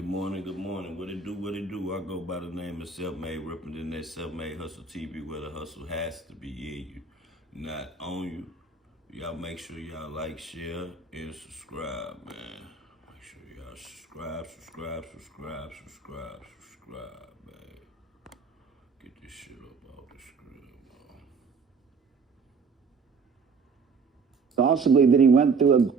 Good morning, good morning. What it do, what it do? I go by the name of Self-Made, representing that Self-Made Hustle TV, where the hustle has to be in you, not on you. Y'all make sure y'all like, share, and subscribe, man. Make sure y'all subscribe, man. Get this shit up off the screen, man. Possibly that he went through a...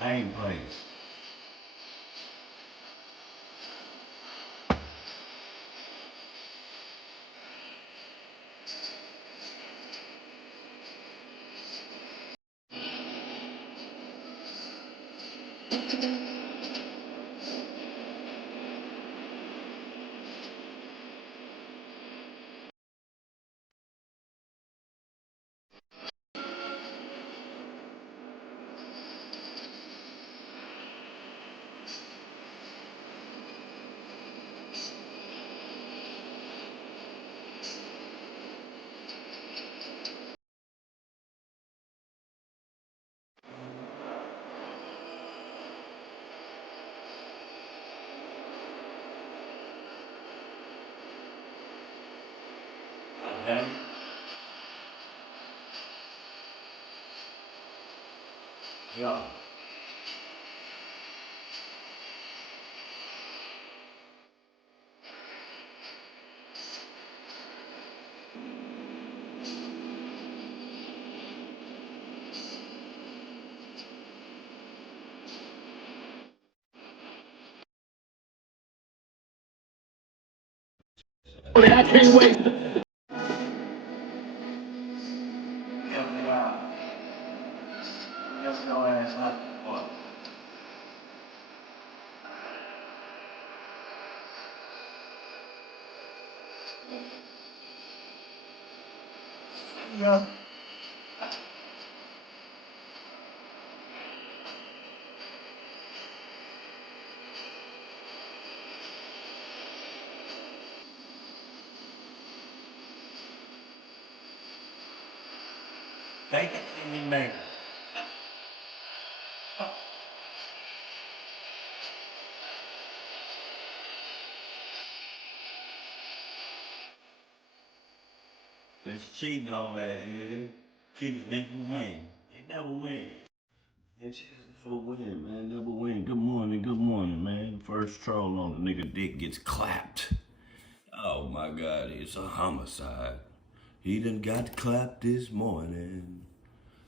I ain't playing. Okay? Yeah. I can't wait. Yeah. Take it and you make it. It's cheating on that, nigga. People think you win. They never win. It's just for win, man. Never win. Good morning, man. First troll on the nigga dick gets clapped. Oh my God, it's a homicide. He done got clapped this morning.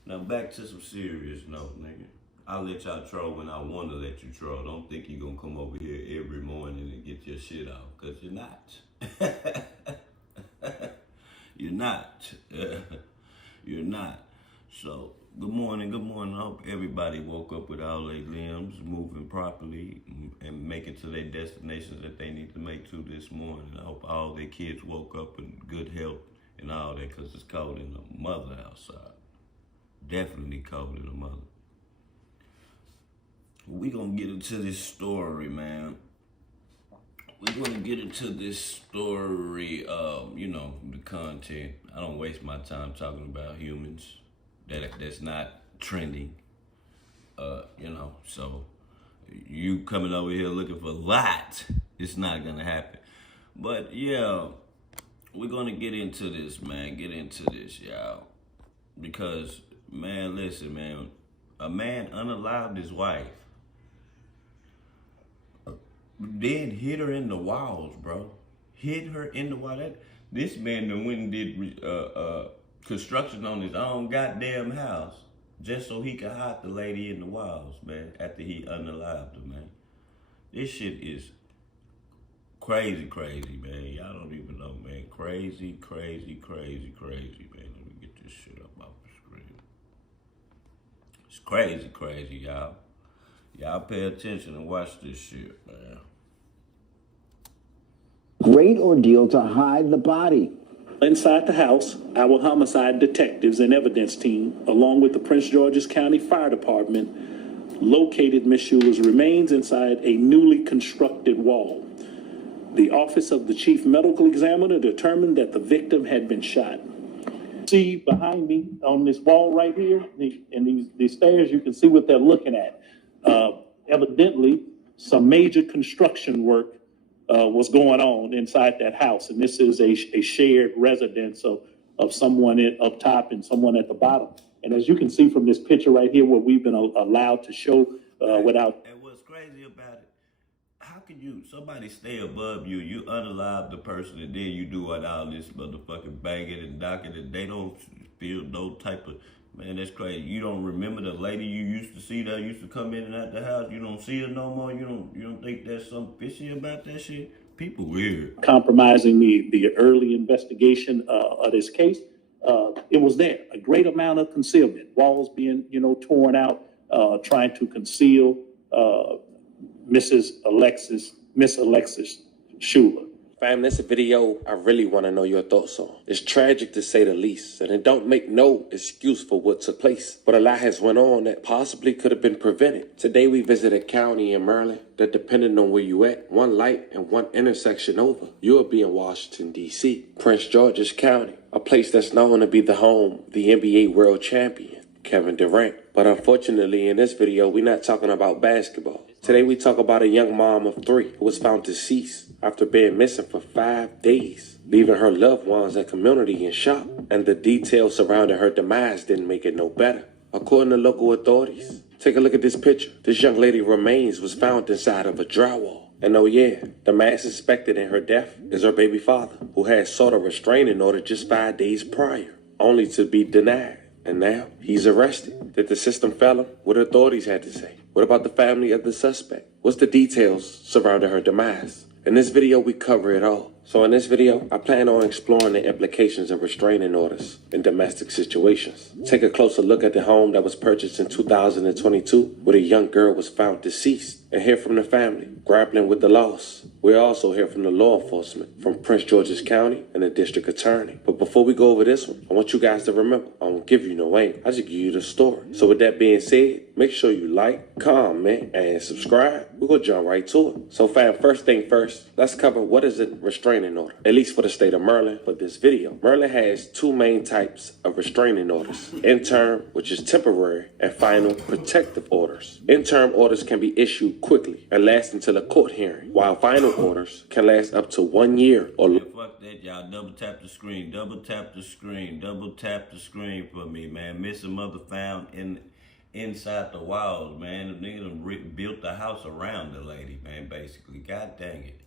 Now back to some serious note, nigga. I'll let y'all troll when I want to let you troll. Don't think you're gonna come over here every morning and get your shit out, cause you're not. You're not. You're not. So, good morning. I hope everybody woke up with all their limbs moving properly and making to their destinations that they need to make to this morning. I hope all their kids woke up in good health and all that, because it's cold in the mother outside. Definitely cold in the mother. We gonna get into this story, man. We're gonna get into this story, the content. I don't waste my time talking about humans. That's not trending. So you coming over here looking for that, it's not gonna happen. But yeah, we're gonna get into this, man. Get into this, y'all. Because, man, listen, man. A man unalived his wife. Then hit her in the walls, bro. Hit her in the wall. This man done went and did construction on his own goddamn house just so he could hide the lady in the walls, man, after he unalived her, man. This shit is crazy, man. Y'all don't even know, man. Crazy, man. Let me get this shit up off the screen. It's crazy, y'all. Y'all pay attention and watch this shit, man. Great ordeal to hide the body. Inside the house, our homicide detectives and evidence team, along with the Prince George's County Fire Department, located Ms. Schuler's remains inside a newly constructed wall. The Office of the Chief Medical Examiner determined that the victim had been shot. See behind me on this wall right here, in these stairs, you can see what they're looking at. Evidently, some major construction work was going on inside that house. And this is a shared residence of someone up top and someone at the bottom. And as you can see from this picture right here, what we've been allowed to show without. And what's crazy about it, how can somebody stay above you, you unalive the person, and then you do all this motherfucking banging and knocking, and they don't feel no type of, man, that's crazy. You don't remember the lady you used to see that used to come in and out the house? You don't see her no more? You don't think there's something fishy about that shit? People weird. Compromising the early investigation of this case. It was there, a great amount of concealment, walls being, torn out, trying to conceal Miss Alexis Schuler. Fam, this video I really want to know your thoughts on. It's tragic to say the least, and it don't make no excuse for what took place. But a lot has went on that possibly could have been prevented. Today we visit a county in Maryland that, depending on where you at, one light and one intersection over, you'll be in Washington, D.C., Prince George's County, a place that's known to be the home of the NBA world champion, Kevin Durant. But unfortunately, in this video, we're not talking about basketball. Today we talk about a young mom of 3 who was found deceased after being missing for 5 days, leaving her loved ones and community in shock. And the details surrounding her demise didn't make it no better. According to local authorities, take a look at this picture. This young lady's remains was found inside of a drywall. And oh yeah, the man suspected in her death is her baby father, who had sought a restraining order just 5 days prior, only to be denied. And now he's arrested. Did the system fail him? What authorities had to say? What about the family of the suspect? What's the details surrounding her demise? In this video, we cover it all. So in this video, I plan on exploring the implications of restraining orders in domestic situations. Take a closer look at the home that was purchased in 2022, where a young girl was found deceased, and hear from the family grappling with the loss. We'll also hear from the law enforcement, from Prince George's County and the district attorney. But before we go over this one, I want you guys to remember, I won't give you no aim. I just give you the story. So with that being said, make sure you like, comment, and subscribe. We're gonna jump right to it. So fam, first thing first, let's cover what is a restraining order, at least for the state of Maryland for this video. Maryland has 2 main types of restraining orders: interim, which is temporary, and final protective orders. Interim orders can be issued quickly and last until a court hearing, while final orders can last up to 1 year or Man, fuck that, y'all. Double tap the screen. Double tap the screen. Double tap the screen for me, man. Missing mother found inside the walls, man. The nigga done built the house around the lady, man, basically. God dang it.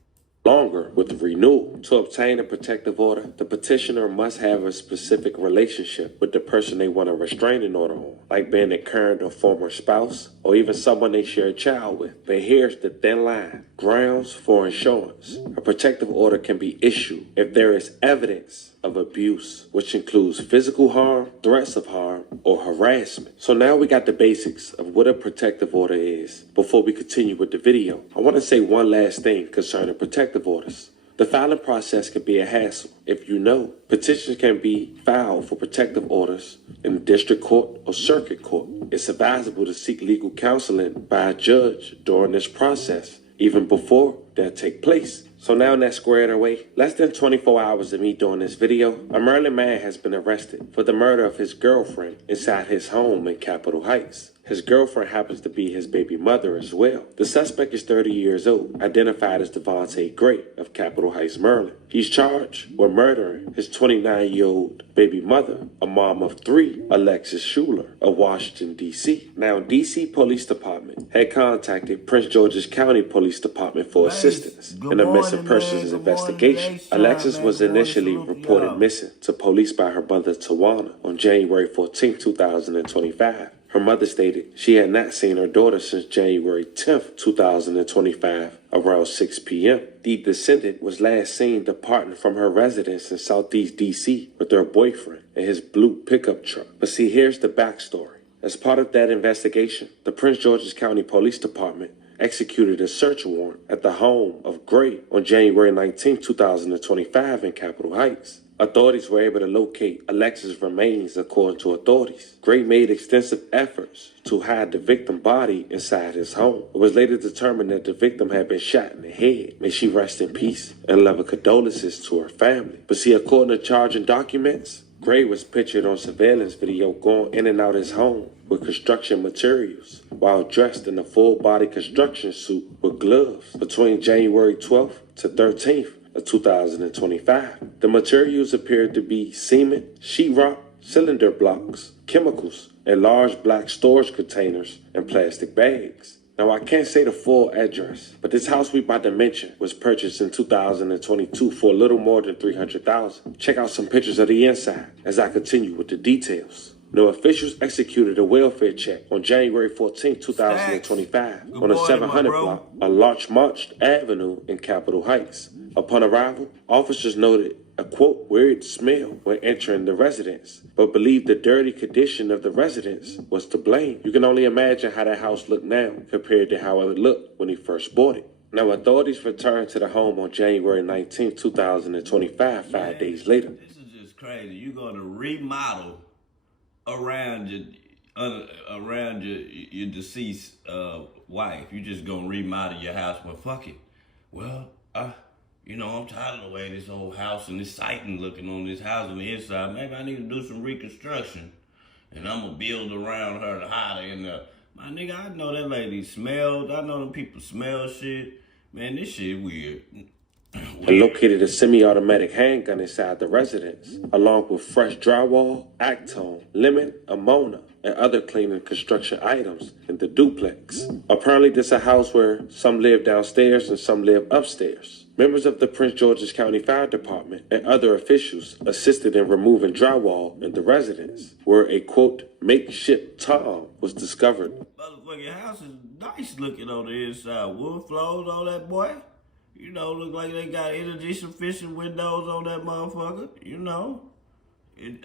longer with the renewal. To obtain a protective order, the petitioner must have a specific relationship with the person they want a restraining order on, like being a current or former spouse, or even someone they share a child with. But here's the thin line: grounds for insurance. A protective order can be issued if there is evidence of abuse, which includes physical harm, threats of harm, or harassment. So now we got the basics of what a protective order is. Before we continue with the video, I want to say one last thing concerning protective orders. The filing process can be a hassle. If you know, petitions can be filed for protective orders in the district court or circuit court. It's advisable to seek legal counseling by a judge during this process, even before that take place. So now that's squared away. Less than 24 hours of me doing this video, a Maryland man has been arrested for the murder of his girlfriend inside his home in Capitol Heights. His girlfriend happens to be his baby mother as well. The suspect is 30 years old, identified as Devontae Gray of Capitol Heights, Maryland. He's charged with murdering his 29-year-old baby mother, a mom of 3, Alexis Schuler of Washington, D.C. Now, D.C. Police Department had contacted Prince George's County Police Department for assistance in a missing persons investigation. Alexis was initially reported missing to police by her mother, Tawana, on January 14, 2025. Her mother stated she had not seen her daughter since January 10th, 2025, around 6 p.m. The descendant was last seen departing from her residence in Southeast D.C. with her boyfriend in his blue pickup truck. But see, here's the backstory. As part of that investigation, the Prince George's County Police Department executed a search warrant at the home of Gray on January 19, 2025 in Capitol Heights. Authorities were able to locate Alexis' remains according to authorities. Gray made extensive efforts to hide the victim's body inside his home. It was later determined that the victim had been shot in the head. May she rest in peace and level condolences to her family. But see, according to charging documents, Gray was pictured on surveillance video going in and out his home with construction materials while dressed in a full-body construction suit with gloves between January 12th to 13th of 2025. The materials appeared to be cement, sheetrock, cylinder blocks, chemicals, and large black storage containers and plastic bags. Now, I can't say the full address, but this house we about to mention was purchased in 2022 for a little more than $300,000. Check out some pictures of the inside as I continue with the details. The officials executed a welfare check on January 14, 2025 on a 700 block on Larchmont Avenue in Capitol Heights. Upon arrival, officers noted a, quote, weird smell when entering the residence, but believed the dirty condition of the residence was to blame. You can only imagine how that house looked now compared to how it looked when he first bought it. Now, authorities returned to the home on January 19, 2025, 5 days later. This is just crazy. You're going to remodel around your deceased wife. You just gonna remodel your house. Well, fuck it. Well, I'm tired of the way this old house and this siding looking on this house on the inside. Maybe I need to do some reconstruction, and I'm gonna build around her to hide her in there. My nigga, I know that lady smelled. I know them people smell shit. Man, this shit weird. And located a semi-automatic handgun inside the residence, along with fresh drywall, Actone, lemon, ammonia, and other cleaning construction items in the duplex. Apparently, this is a house where some live downstairs and some live upstairs. Members of the Prince George's County Fire Department and other officials assisted in removing drywall in the residence, where a, quote, makeshift tom was discovered. Motherfucking house is nice looking on the inside. Wood floors on that boy. Look like they got energy sufficient windows on that motherfucker.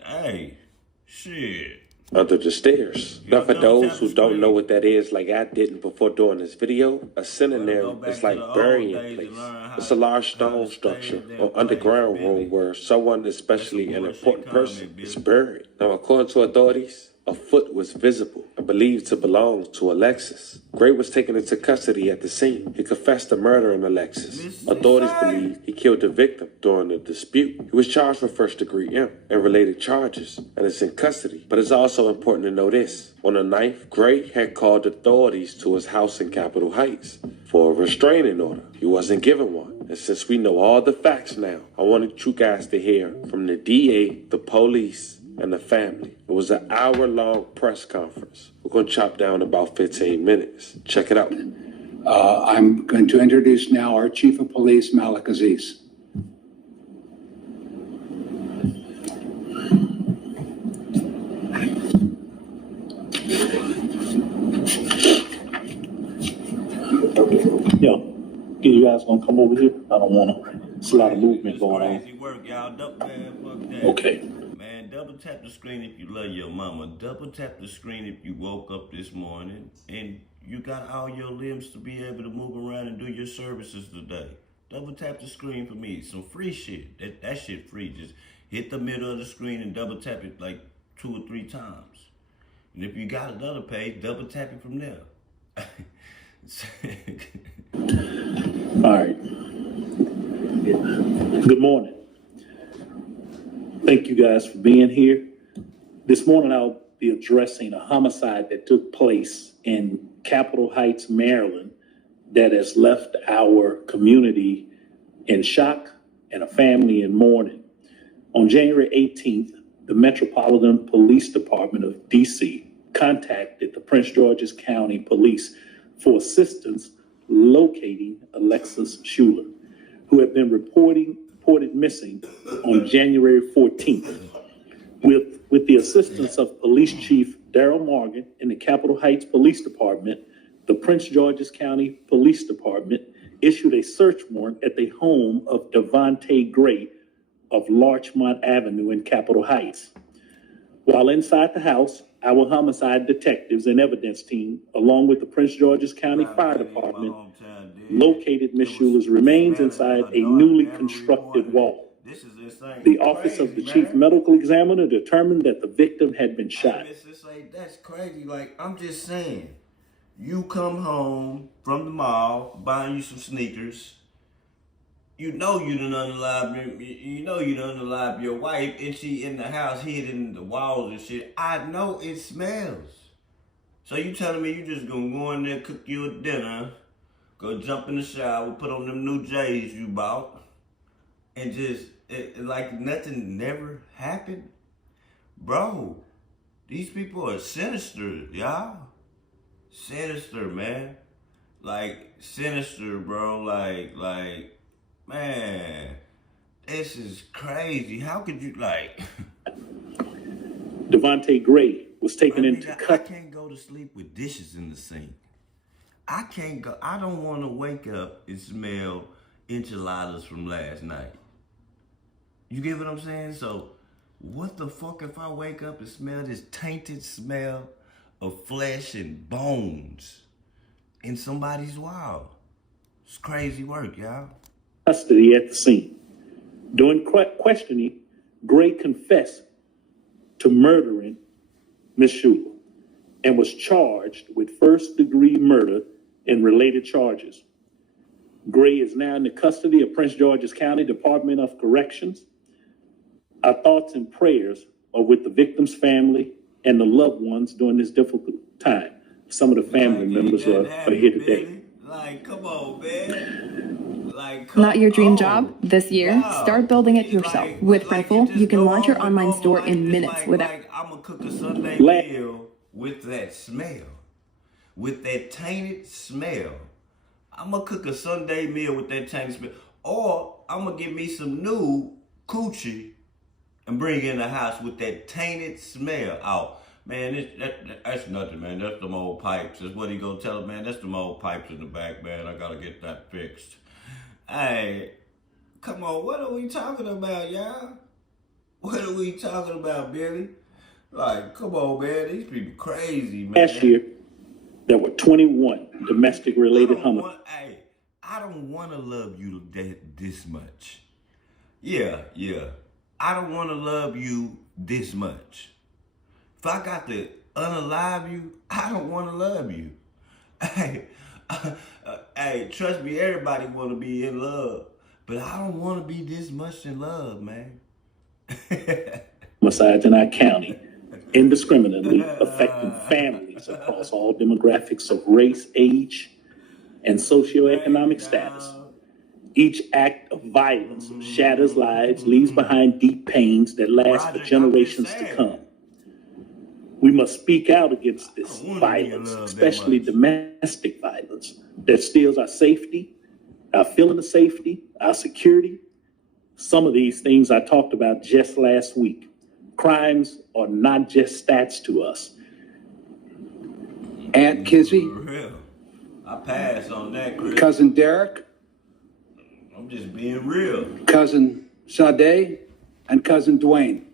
Hey, shit. Under the stairs. Now, for those who don't know what that is, like I didn't before doing this video, a synonym is like burying place. It's a large stone structure or underground room where someone, especially an important person, is buried. Now, according to authorities, a foot was visible and believed to belong to Alexis. Gray was taken into custody at the scene. He confessed to murdering Alexis. Authorities believe he killed the victim during the dispute. He was charged with first-degree imp and related charges and is in custody. But it's also important to know this. On the 9th, Gray had called authorities to his house in Capitol Heights for a restraining order. He wasn't given one. And since we know all the facts now, I wanted you guys to hear from the DA, the police, and the family. It was an hour-long press conference. We're going to chop down about 15 minutes. Check it out. I'm going to introduce now our Chief of Police, Malik Aziz. Yeah, you guys gonna come over here? I don't wanna, it's a lot of movement going on. Crazy work, y'all. Man, fuck that. Okay. Man, double tap the screen if you love your mama. Double tap the screen if you woke up this morning and you got all your limbs to be able to move around and do your services today. Double tap the screen for me. Some free shit. That shit free. Just hit the middle of the screen and double tap it like 2 or 3 times. And if you got another page, double tap it from there. All right. Good morning. Thank you guys for being here. This morning I'll be addressing a homicide that took place in Capitol Heights, Maryland, that has left our community in shock and a family in mourning. On January 18th, the Metropolitan Police Department of DC contacted the Prince George's County Police for assistance locating Alexis Schuler, who had been reported missing on January 14th. With the assistance of Police Chief Daryl Morgan in the Capitol Heights Police Department, the Prince George's County Police Department issued a search warrant at the home of Devontae Gray of Larchmont Avenue in Capitol Heights. While inside the house, our homicide detectives and evidence team, along with the Prince George's County Fire Department, located Ms. Schuler's remains inside a newly constructed wall. This is insane. The office of the chief medical examiner determined that the victim had been shot. That's crazy. Like, I'm just saying, you come home from the mall, buying you some sneakers. You know you done unalived your wife, and she in the house hid in the walls and shit. I know it smells. So you telling me you just gonna go in there, cook you a dinner, go jump in the shower, put on them new J's you bought, and just like nothing never happened? Bro, these people are sinister, y'all. Sinister, man. Like, sinister, bro. Like, man, this is crazy. How could you, like... Devontae Gray was taken into I can't go to sleep with dishes in the sink. I don't want to wake up and smell enchiladas from last night. You get what I'm saying? So, what the fuck if I wake up and smell this tainted smell of flesh and bones in somebody's wall? It's crazy work, y'all. Custody at the scene. During questioning, Gray confessed to murdering Ms. Schuler and was charged with first-degree murder and related charges. Gray is now in the custody of Prince George's County Department of Corrections. Our thoughts and prayers are with the victim's family and the loved ones during this difficult time. Some of the family members are here today. Like, come on, man. Like, Not your dream job? This year, start building it yourself. With Printful, you can launch your online store in minutes without... I'm going to cook a Sunday meal with that smell. With that tainted smell. I'm going to cook a Sunday meal with that tainted smell. Or I'm going to get me some new coochie and bring it in the house with that tainted smell out. Man, that's nothing, man. That's them old pipes. That's what he gonna tell him, man. That's them old pipes in the back, man. I gotta get that fixed. Hey, come on. What are we talking about, y'all? What are we talking about, Billy? Like, come on, man. These people crazy, man. Last year, there were 21 domestic-related homicides. Hey, I don't want to love you this much. Yeah. I don't want to love you this much. If I got to unalive you, I don't want to love you. Hey, trust me, everybody want to be in love, but I don't want to be this much in love, man. Homicides in our county, indiscriminately affecting families across all demographics of race, age, and socioeconomic status. Each act of violence shatters lives, leaves behind deep pains that last for generations to come. We must speak out against this violence, especially domestic violence, that steals our safety, our feeling of safety, our security. Some of these things I talked about just last week. Crimes are not just stats to us. Aunt Kizzy, For real. I pass on that, Chris. Cousin Derek, I'm just being real. Cousin Sade, and Cousin Dwayne.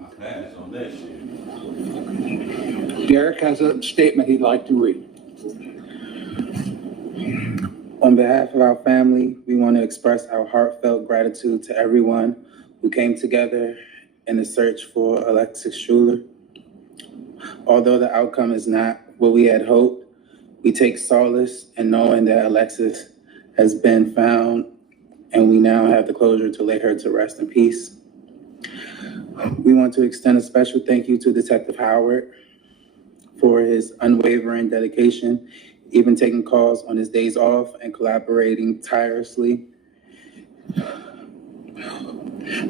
I pass on that shit. Derek has a statement he'd like to read. On behalf of our family, we want to express our heartfelt gratitude to everyone who came together in the search for Alexis Schuler. Although the outcome is not what we had hoped, we take solace in knowing that Alexis has been found and we now have the closure to lay her to rest in peace. We want to extend a special thank you to Detective Howard for his unwavering dedication, even taking calls on his days off and collaborating tirelessly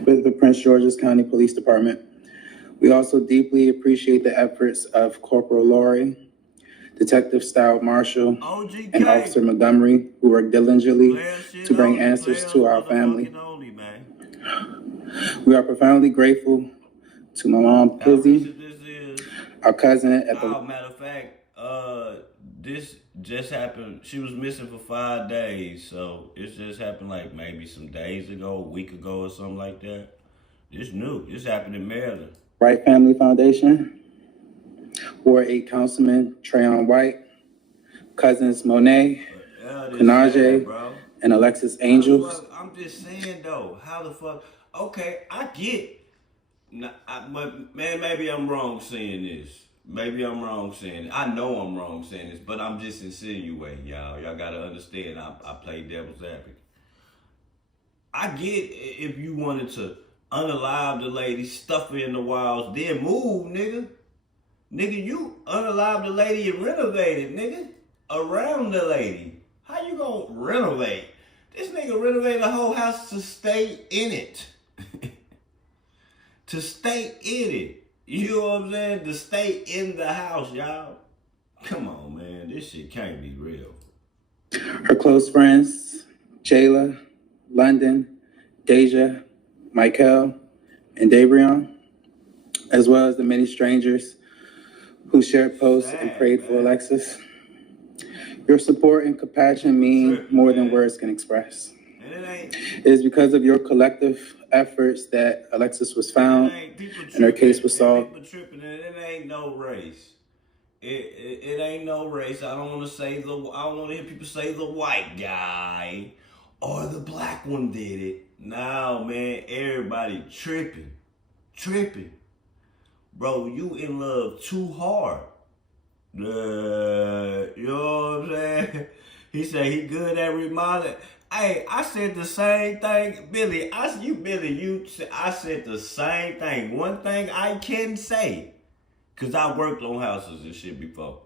with the Prince George's County Police Department. We also deeply appreciate the efforts of Corporal Laurie, Detective Stout Marshall, and Officer Montgomery, who worked diligently to bring answers to our family. We are profoundly grateful to my mom, Kizzy, our cousin at the... Matter of fact, this just happened. She was missing for 5 days, so it just happened like maybe some days ago, a week ago or something like that. This new. This happened in Maryland. Wright Family Foundation, Ward 8 Councilman Trayon White, cousins Monet, Kanaje, and Alexis angels. I'm just saying though, how the fuck? Okay, I get. But man, maybe I'm wrong saying this. Maybe I'm wrong saying it. I know I'm wrong saying this, but I'm just insinuating, y'all. Y'all gotta understand. I play devil's advocate. I get if you wanted to unalive the lady, stuff her in the walls, then move, nigga. Nigga, you unalive the lady and renovate it, nigga. Around the lady. How you gonna renovate? This nigga renovated the whole house to stay in it. To stay in it. You know what I'm saying? To stay in the house, y'all. Come on, man. This shit can't be real. Her close friends, Jayla, London, Deja, Michael, and Dabrion, as well as the many strangers who shared posts and prayed for Alexis. Your support and compassion mean more than words can express. It is because of your collective efforts that Alexis was found and her case was solved. People tripping, and it ain't no race. It ain't no race. I don't want to hear people say the white guy or the black one did it. No, man, everybody tripping. Bro, you in love too hard. You know what I'm saying? He said he good at remodeling. Hey, I said the same thing, Billy. I said the same thing. One thing I can say, cause I worked on houses and shit before.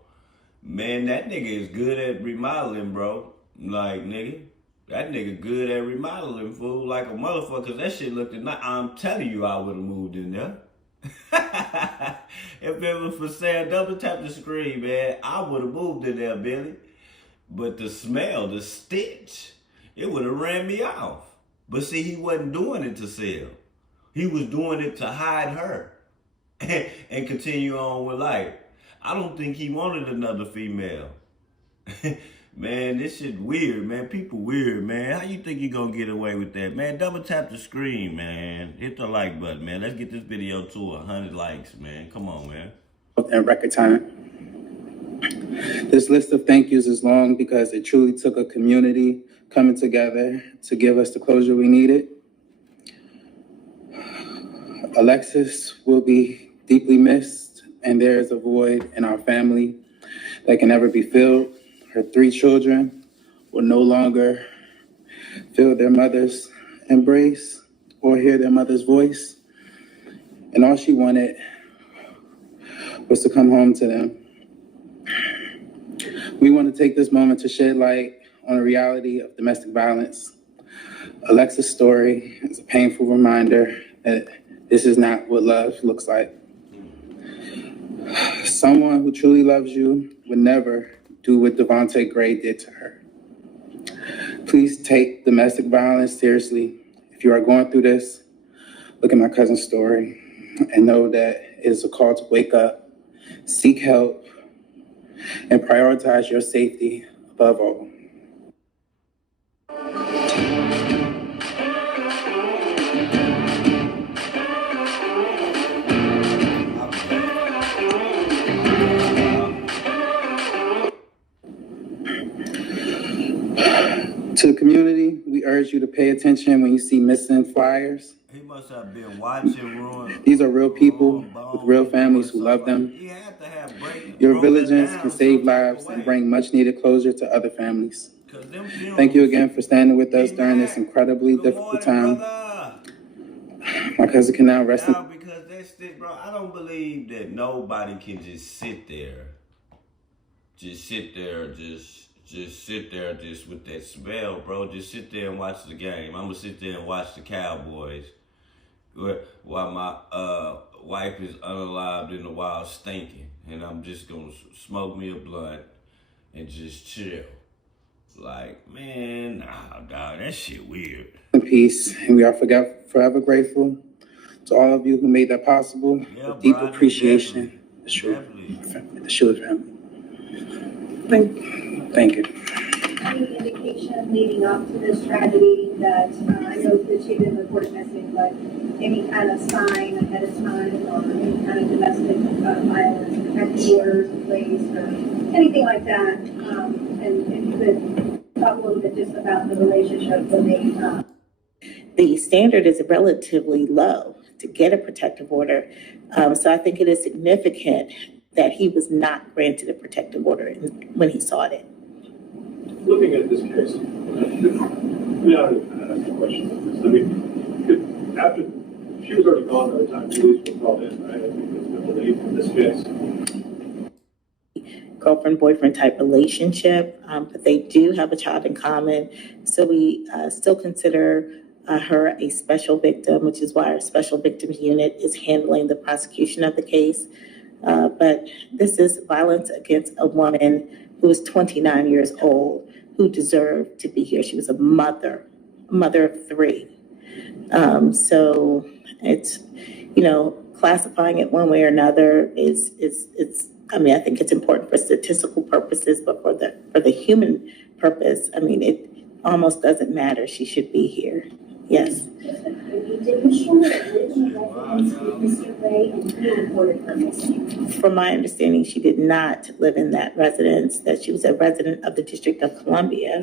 Man, that nigga is good at remodeling, bro. Like, nigga, that nigga good at remodeling, fool, like a motherfucker. Cause that shit looked nice. I'm telling you, I would have moved in there. If it was for sale, double tap the screen, man. I would have moved in there, Billy. But the smell, the stench, it would have ran me off. But see, he wasn't doing it to sell. He was doing it to hide her and continue on with life. I don't think he wanted another female. Man, this shit weird, man. People weird, man. How you think you gonna get away with that? Man, double tap the screen, man. Hit the like button, man. Let's get this video to 100 likes, man. Come on, man. In record time. This list of thank yous is long because it truly took a community coming together to give us the closure we needed. Alexis will be deeply missed, and there is a void in our family that can never be filled. Her 3 children will no longer feel their mother's embrace or hear their mother's voice. And all she wanted was to come home to them. We want to take this moment to shed light on the reality of domestic violence. Alexis' story is a painful reminder that this is not what love looks like. Someone who truly loves you would never do what Devontae Gray did to her. Please take domestic violence seriously. If you are going through this, look at my cousin's story and know that it is a call to wake up, seek help, and prioritize your safety above all. To the community, we urge you to pay attention when you see missing flyers. He must have been watching Ruin. These are real people with real families who love them. Your vigilance can save lives and bring much needed closure to other families. Thank you again for standing with us during this incredibly difficult time. My cousin can now rest in peace. Because that's it, bro. I don't believe that nobody can just sit there. Just sit there with that smell, bro. Just sit there and watch the game. I'm gonna sit there and watch the Cowboys while my wife is unalived in the wild stinking, and I'm just gonna smoke me a blunt and just chill. Like, man, nah, dog, that shit weird. In peace, and we are forever grateful to all of you who made that possible. Yeah, with deep bro, appreciation, the Schuler family. Thank you. Any indication leading up to this tragedy that, I know that she didn't report it missing, but any kind of sign ahead of time or any kind of domestic violence, protective orders in place or anything like that? And if you could Talk a little bit just about the relationship when they, the standard is relatively low to get a protective order. So I think it is significant that he was not granted a protective order when he sought it. Looking at this case, I ask a question on this. I mean, after she was already gone by the time police were called in, right? I think it's been believed in this case. Girlfriend-boyfriend type relationship, but they do have a child in common. So we still consider her a special victim, which is why our special victims unit is handling the prosecution of the case. But this is violence against a woman who was 29 years old, who deserved to be here. She was a mother of three. So it's, classifying it one way or another is I think it's important for statistical purposes, but for the human purpose, it almost doesn't matter. She should be here. Yes. From my understanding, she did not live in that residence, that she was a resident of the District of Columbia.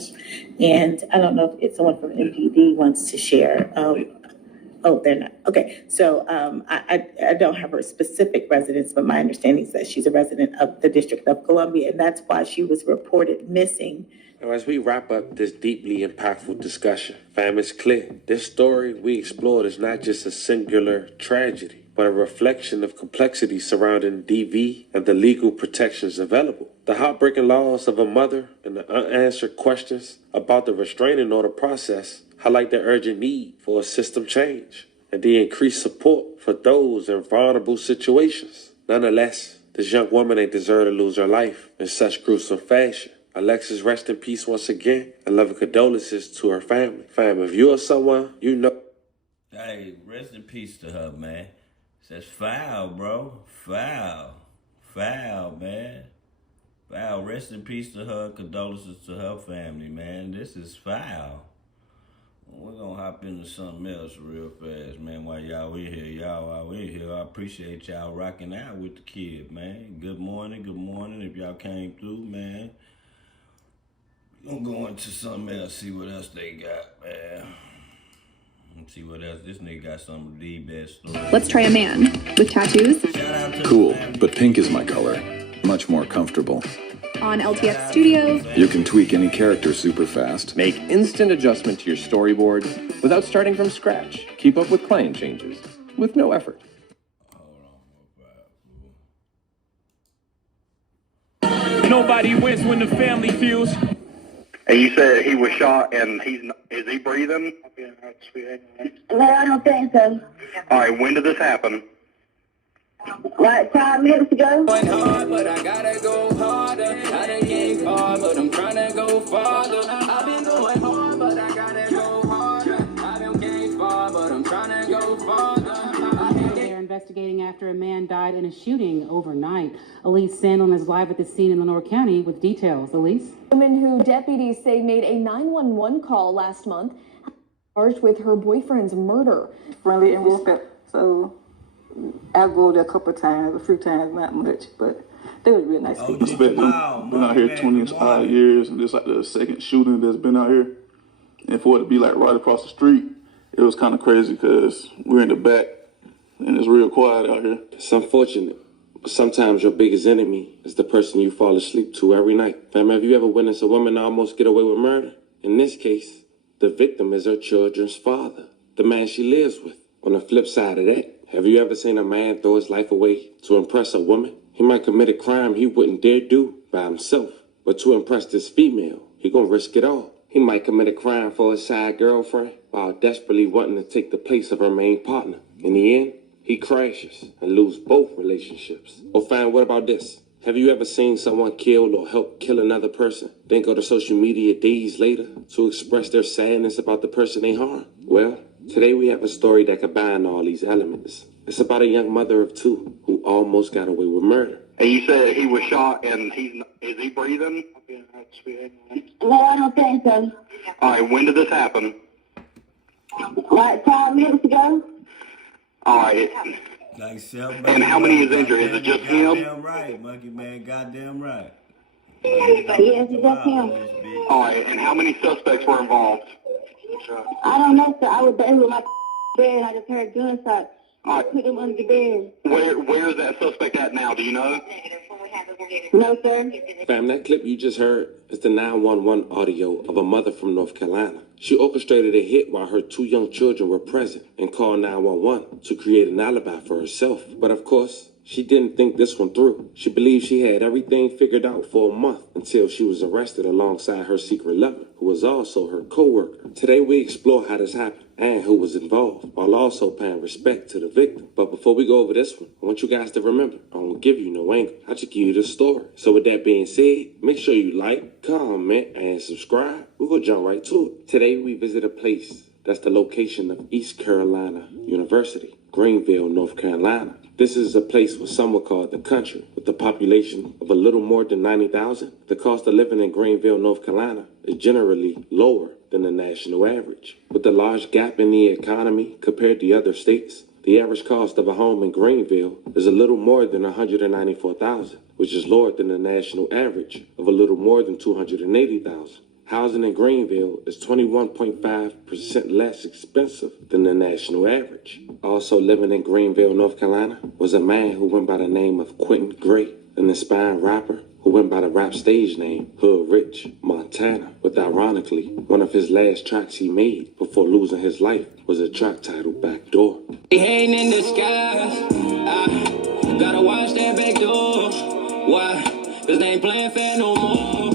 And I don't know if someone from MPD wants to share. Oh, they're not. Okay. So I don't have her specific residence, but my understanding is that she's a resident of the District of Columbia, and that's why she was reported missing. Now, as we wrap up this deeply impactful discussion, fam, it's clear. This story we explored is not just a singular tragedy, but a reflection of complexity surrounding DV and the legal protections available. The heartbreaking loss of a mother and the unanswered questions about the restraining order process highlight the urgent need for a system change and the increased support for those in vulnerable situations. Nonetheless, this young woman ain't deserve to lose her life in such gruesome fashion. Alexis, rest in peace once again, and loving condolences to her family. Fam, if you are someone you know. Hey, rest in peace to her, man. That's foul, bro. Foul, man. Foul. Rest in peace to her. Condolences to her family, man. This is foul. We're gonna hop into something else real fast, man. While y'all in here, I appreciate y'all rocking out with the kid, man. Good morning. If y'all came through, man. We're gonna go into something else, see what else they got, man. Let's see what else. This nigga got some of the best stories. Let's try a man with tattoos. Cool, but pink is my color. Much more comfortable. On LTX Studio. You can tweak any character super fast. Make instant adjustment to your storyboard without starting from scratch. Keep up with client changes with no effort. Nobody wins when the family feels. And you said he was shot and is he breathing? No, I don't think so. All right, when did this happen? Like 5 minutes ago. Going hard, but I gotta go harder. I done came far, but I'm trying to go farther. I've been going hard, but I gotta go harder. I done came far, but I'm trying to go farther. They're investigating after a man died in a shooting overnight. Elise Sandlin is live at the scene in Lenore County with details. Elise? Woman who deputies say made a 911 call last month, charged with her boyfriend's murder. Friendly and respect. So I'll go there a couple of times, a few times, not much, but they were real nice people. Been out here 25 years, and this like the second shooting that's been out here. And for it to be like right across the street, it was kind of crazy because we're in the back and it's real quiet out here. It's unfortunate, but sometimes your biggest enemy is the person you fall asleep to every night. Fam, have you ever witnessed a woman almost get away with murder? In this case, the victim is her children's father, the man she lives with. On the flip side of that, have you ever seen a man throw his life away to impress a woman? He might commit a crime he wouldn't dare do by himself, but to impress this female, he gonna risk it all. He might commit a crime for his side girlfriend while desperately wanting to take the place of her main partner. In the end, he crashes and loses both relationships. Or fine, what about this? Have you ever seen someone kill or help kill another person, then go to social media days later to express their sadness about the person they harmed? Well, today we have a story that combines all these elements. It's about a young mother of two who almost got away with murder. And you said he was shot and is he breathing? No, I don't think so. All right, when did this happen? Like 5 minutes ago. All right. Like and how many is injured? Is it just him? Goddamn right, Monkey Man. Goddamn right. Yes, that's him. All right, and how many suspects were involved? I don't know, sir. I was there with my bed. I just heard gunshots. I put him under the bed. Where is that suspect at now? Do you know? No, sir. Fam, that clip you just heard is the 911 audio of a mother from North Carolina. She orchestrated a hit while her 2 young children were present and called 911 to create an alibi for herself. But of course, she didn't think this one through. She believed she had everything figured out for a month until she was arrested alongside her secret lover, who was also her co-worker. Today we explore how this happened and who was involved, while also paying respect to the victim. But before we go over this one, I want you guys to remember, I won't give you no angle. I just give you the story. So with that being said, make sure you like, comment, and subscribe. We're gonna jump right to it. Today we visit a place that's the location of East Carolina University, Greenville, North Carolina. This is a place what some would call the country, with a population of a little more than 90,000. The cost of living in Greenville, North Carolina is generally lower than the national average. With the large gap in the economy compared to other states, the average cost of a home in Greenville is a little more than $194,000, which is lower than the national average of a little more than $280,000. Housing in Greenville is 21.5% less expensive than the national average. Also living in Greenville, North Carolina, was a man who went by the name of Quentin Gray, an inspiring rapper who went by the rap stage name Hood Rich Montana, with ironically, one of his last tracks he made before losing his life was a track titled Backdoor. They hating in the sky. I gotta watch that back door. Why? Cause they ain't playing fair no more.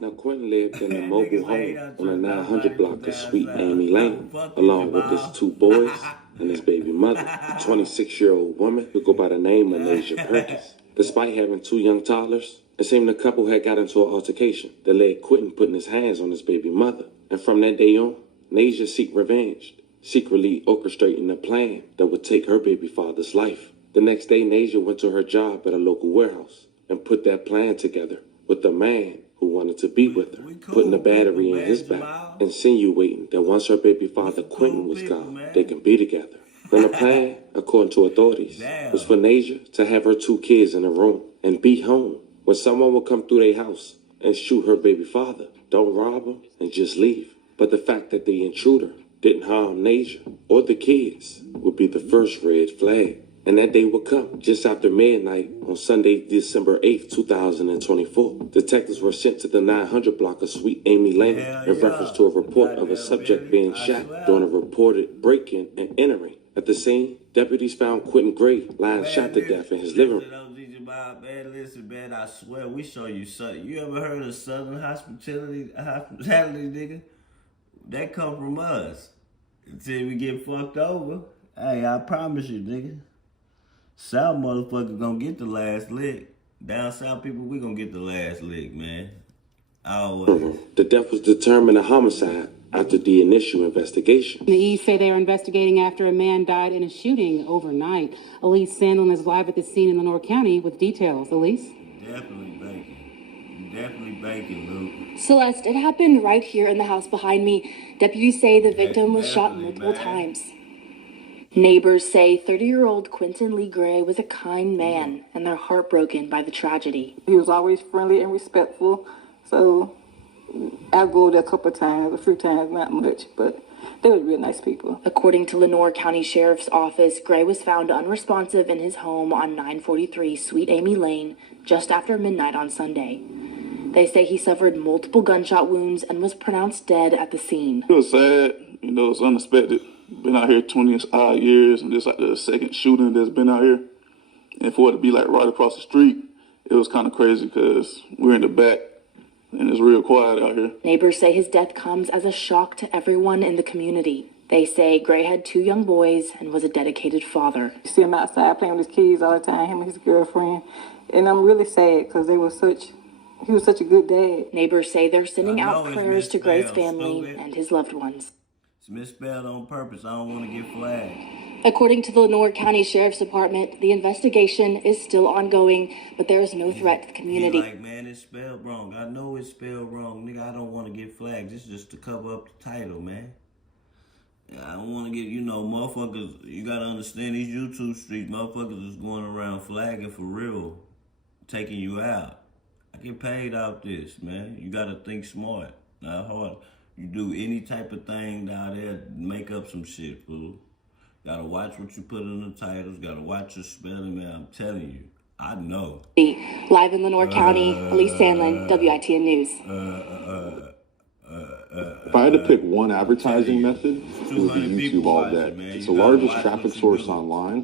Now, Quentin lived in a mobile home on a 900 block of Sweet Amy Lane, along with his 2 boys and his baby mother, a 26-year-old woman who go by the name of Nasia Perkins. Despite having 2 young toddlers, it seemed the couple had got into an altercation that led Quentin putting his hands on his baby mother. And from that day on, Nasia seeked revenge, secretly orchestrating a plan that would take her baby father's life. The next day, Nasia went to her job at a local warehouse and put that plan together with the man who wanted to be with her, putting a battery in his back, insinuating that once her baby father Quentin was gone, they can be together. Then the plan, according to authorities, was for Nasia to have her 2 kids in a room and be home when someone would come through their house and shoot her baby father. Don't rob him and just leave. But the fact that the intruder didn't harm Nasia or the kids would be the first red flag. And that day would come just after midnight on Sunday, December 8th, 2024. Detectives were sent to the 900 block of Sweet Amy Lane in reference to a report of a subject being shot during a reported break-in and entering. At the scene, deputies found Quentin Gray lying shot to death in his living room. Man, listen, man, I swear, we show you something. You ever heard of Southern hospitality, nigga? That come from us. Until we get fucked over. Hey, I promise you, nigga. South motherfuckers gonna get the last lick. Down south people, we gonna get the last lick, man. Always. The death was determined a homicide after the initial investigation. The East say they are investigating after a man died in a shooting overnight. Elise Sandlin is live at the scene in Lenore County with details. Elise? Definitely bacon. Definitely bacon, Luke. Celeste, it happened right here in the house behind me. Deputies say the victim was shot multiple times. Neighbors say 30-year-old Quentin Lee Gray was a kind man, and they're heartbroken by the tragedy. He was always friendly and respectful, so I go there a couple of times, a few times, not much, but they were real nice people. According to Lenore County Sheriff's Office, Gray was found unresponsive in his home on 943 Sweet Amy Lane just after midnight on Sunday. They say he suffered multiple gunshot wounds and was pronounced dead at the scene. It was sad, it's unexpected. Been out here 20 odd years, and this like the second shooting that's been out here. And for it to be like right across the street, it was kind of crazy because we're in the back and it's real quiet out here. Neighbors say his death comes as a shock to everyone in the community. They say Gray had 2 young boys and was a dedicated father. You see him outside playing with his kids all the time, him and his girlfriend. And I'm really sad because he was such a good dad. Neighbors say they're sending out prayers to Gray's family and his loved ones. It's misspelled on purpose. I don't want to get flagged. According to the Lenore County Sheriff's Department, the investigation is still ongoing, but there is no threat to the community. Like, man, it's spelled wrong. I know it's spelled wrong. Nigga, I don't want to get flagged. This is just to cover up the title, man. I don't want to get, motherfuckers, you got to understand these YouTube streets, motherfuckers is going around flagging for real, taking you out. Get paid off this, man. You gotta think smart. Not hard. You do any type of thing down there, make up some shit, fool. Gotta watch what you put in the titles. Gotta watch your spelling, man. I'm telling you. I know. Live in Lenore County, Elise Sandlin, WITN News. If I had to pick one advertising method, it would be YouTube all day. It's the largest traffic source online.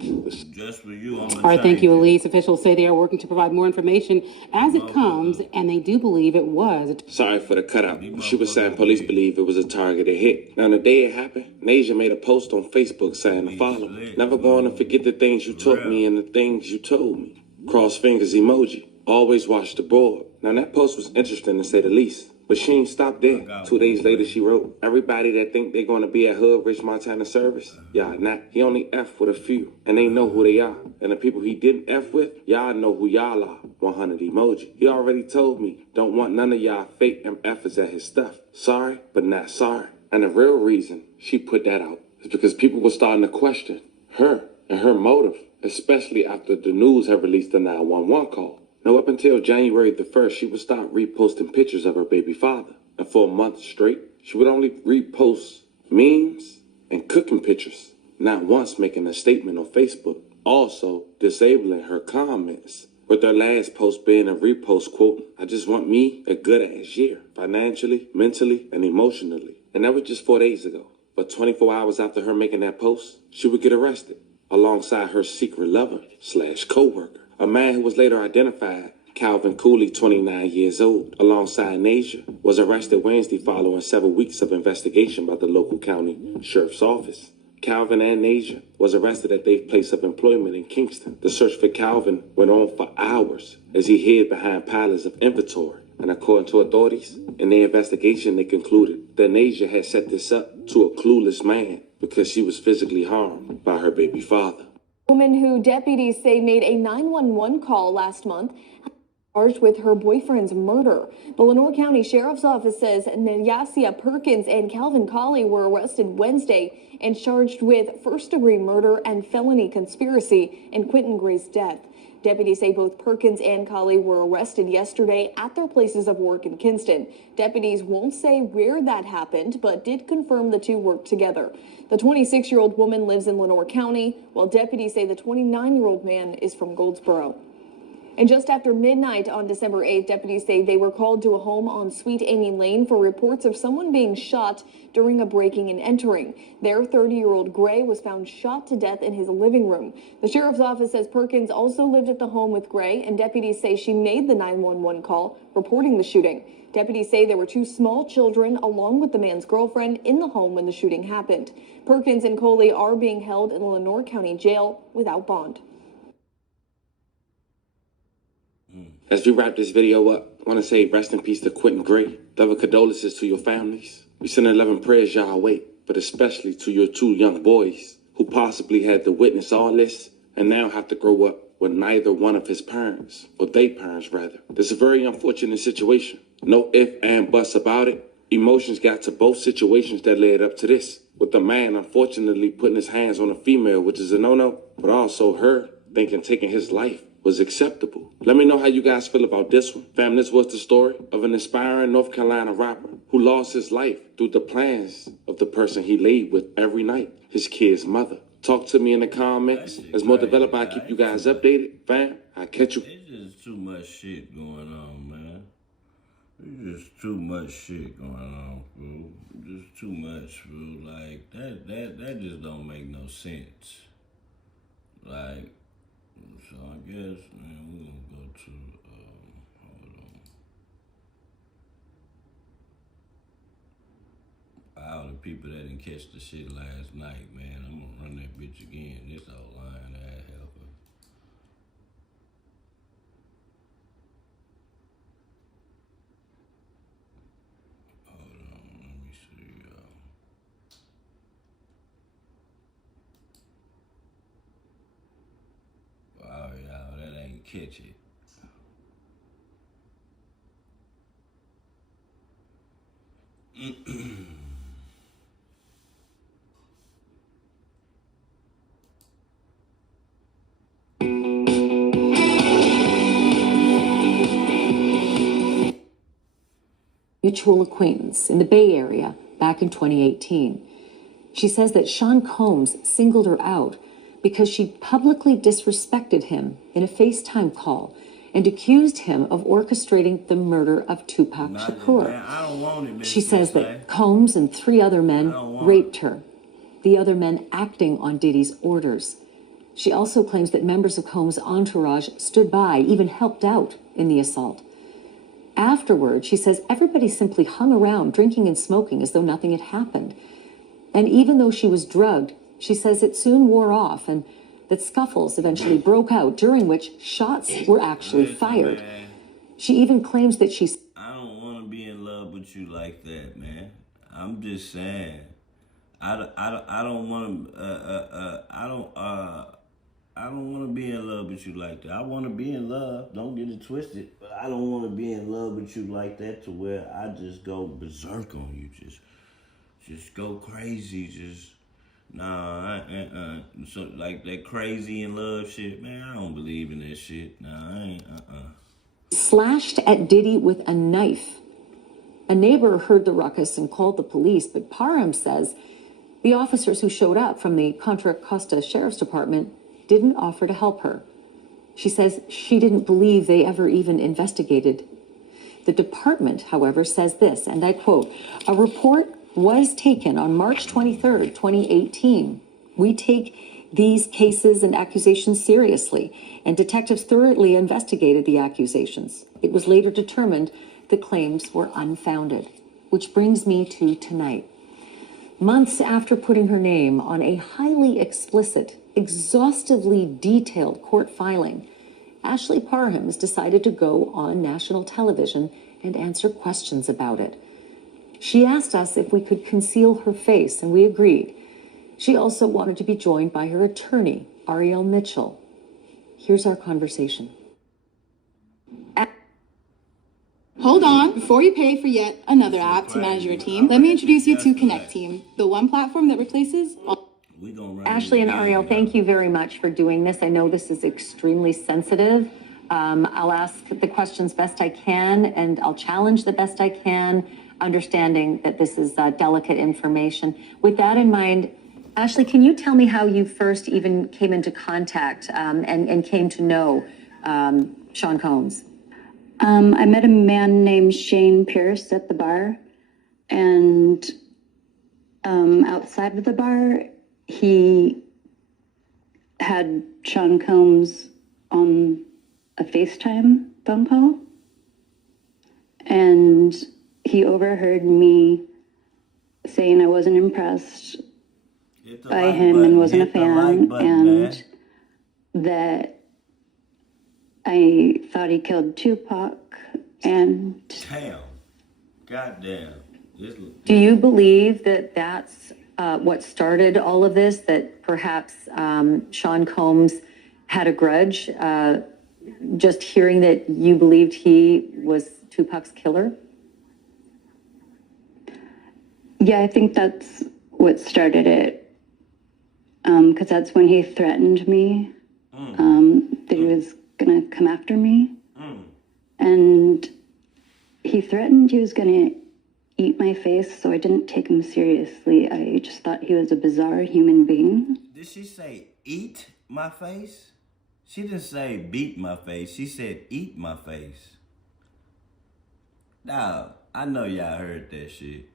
Just for you on the All right, thank you, Elise. Officials say they are working to provide more information as it comes, and they do believe it was. Sorry for the cutout. She was saying police believe it was a targeted hit. Now, the day it happened, Nasia made a post on Facebook saying to follow me. Never going to forget the things you taught me and the things you told me. Cross fingers emoji. Always watch the board. Now, that post was interesting to say the least. But she ain't stopped there. 2 days later, she wrote, everybody that think they're going to be at Hood Rich Montana service, y'all not. He only F with a few, and they know who they are. And the people he didn't F with, y'all know who y'all are. 100 emoji. He already told me, don't want none of y'all fake MFers at his stuff. Sorry, but not sorry. And the real reason she put that out is because people were starting to question her and her motive, especially after the news had released the 911 call. Now, up until January the 1st, she would stop reposting pictures of her baby father. And for a month straight, she would only repost memes and cooking pictures, not once making a statement on Facebook. Also, disabling her comments, with her last post being a repost quote, I just want me a good-ass year, financially, mentally, and emotionally. And that was just 4 days ago. But 24 hours after her making that post, she would get arrested, alongside her secret lover/co-worker. A man who was later identified, Calvin Cooley, 29 years old, alongside Nasia, was arrested Wednesday following several weeks of investigation by the local county sheriff's office. Calvin and Nasia was arrested at their place of employment in Kingston. The search for Calvin went on for hours as he hid behind piles of inventory. And according to authorities, in their investigation, they concluded that Nasia had set this up to a clueless man because she was physically harmed by her baby father. Woman who deputies say made a 911 call last month charged with her boyfriend's murder. The Lenore County Sheriff's Office says Nyasia Perkins and Calvin Colley were arrested Wednesday and charged with first-degree murder and felony conspiracy in Quentin Gray's death. Deputies say both Perkins and Colley were arrested yesterday at their places of work in Kinston. Deputies won't say where that happened, but did confirm the two worked together. The 26-year-old woman lives in Lenore County, while deputies say the 29-year-old man is from Goldsboro. And just after midnight on December 8th, deputies say they were called to a home on Sweet Amy Lane for reports of someone being shot during a breaking and entering. Their 30-year-old Gray was found shot to death in his living room. The sheriff's office says Perkins also lived at the home with Gray, and deputies say she made the 911 call reporting the shooting. Deputies say there were two small children along with the man's girlfriend in the home when the shooting happened. Perkins and Coley are being held in the Lenore County Jail without bond. As we wrap this video up, I want to say rest in peace to Quentin Gray. Love condolences to your families. We send 11 prayers y'all way, but especially to your two young boys who possibly had to witness all this and now have to grow up with neither one of his parents, or their parents rather. This is a very unfortunate situation. No ifs and buts about it. Emotions got to both situations that led up to this, with the man unfortunately putting his hands on a female, which is a no-no, but also her thinking taking his life was acceptable. Let me know how you guys feel about this one. Fam, this was the story of an inspiring North Carolina rapper who lost his life through the plans of the person he laid with every night, his kid's mother. Talk to me in the comments. As more develop, I keep you guys updated. Fam, I'll catch you. There's just too much shit going on, man. There's just too much shit going on, bro. Just too much, bro. Like, that just don't make no sense. Like, so I guess, man, we're gonna go to, hold on. All the people that didn't catch the shit last night, man, I'm gonna run that bitch again. This old line ass helper. Hold on, let me see, wow, y'all, that ain't catch it. mutual acquaintance in the Bay Area back in 2018. She says that Sean Combs singled her out because she publicly disrespected him in a FaceTime call and accused him of orchestrating the murder of Tupac Shakur. She says that Combs and 3 other men raped her, the other men acting on Diddy's orders. She also claims that members of Combs' entourage stood by, even helped out in the assault. Afterward, she says everybody simply hung around drinking and smoking as though nothing had happened. And even though she was drugged, she says it soon wore off and that scuffles eventually broke out, during which shots were actually fired. She even claims that she's... I don't want to be in love with you like that, man. I'm just saying. I don't want to... I don't want to be in love with you like that. I want to be in love. Don't get it twisted. But I don't want to be in love with you like that to where I just go berserk on you. Just go crazy. Just, nah, So, like that crazy in love shit, man, I don't believe in that shit. Nah, I ain't, Slashed at Diddy with a knife. A neighbor heard the ruckus and called the police, but Parham says the officers who showed up from the Contra Costa Sheriff's Department didn't offer to help her. She says she didn't believe they ever even investigated. The department, however, says this, and I quote, "A report was taken on March 23rd, 2018. We take these cases and accusations seriously, and detectives thoroughly investigated the accusations. It was later determined the claims were unfounded." Which brings me to tonight. Months after putting her name on a highly explicit, exhaustively detailed court filing, Ashley Parham has decided to go on national television and answer questions about it. She asked us if we could conceal her face, and we agreed. She also wanted to be joined by her attorney, Ariel Mitchell. Here's our conversation. Hold on, before you pay for yet another app to manage your team, let me introduce you to Connect Team, the one platform that replaces all... Ashley and Ariel, thank you very much for doing this. I know this is extremely sensitive. I'll ask the questions best I can, and I'll challenge the best I can, understanding that this is delicate information. With that in mind, Ashley, can you tell me how you first even came into contact and came to know Sean Combs? I met a man named Shane Pierce at the bar, and outside of the bar, he had Sean Combs on a FaceTime phone call, and he overheard me saying I wasn't impressed by him and wasn't a fan, and that I thought he killed Tupac, and... Damn. Goddamn. Do you believe that that's what started all of this, that perhaps Sean Combs had a grudge, just hearing that you believed he was Tupac's killer? Yeah, I think that's what started it, because that's when he threatened me, that he was gonna come after me, and he threatened he was gonna eat my face, so I didn't take him seriously. I just thought he was a bizarre human being. Did she say eat my face? She didn't say beat my face. She said eat my face. Now, I know y'all heard that shit.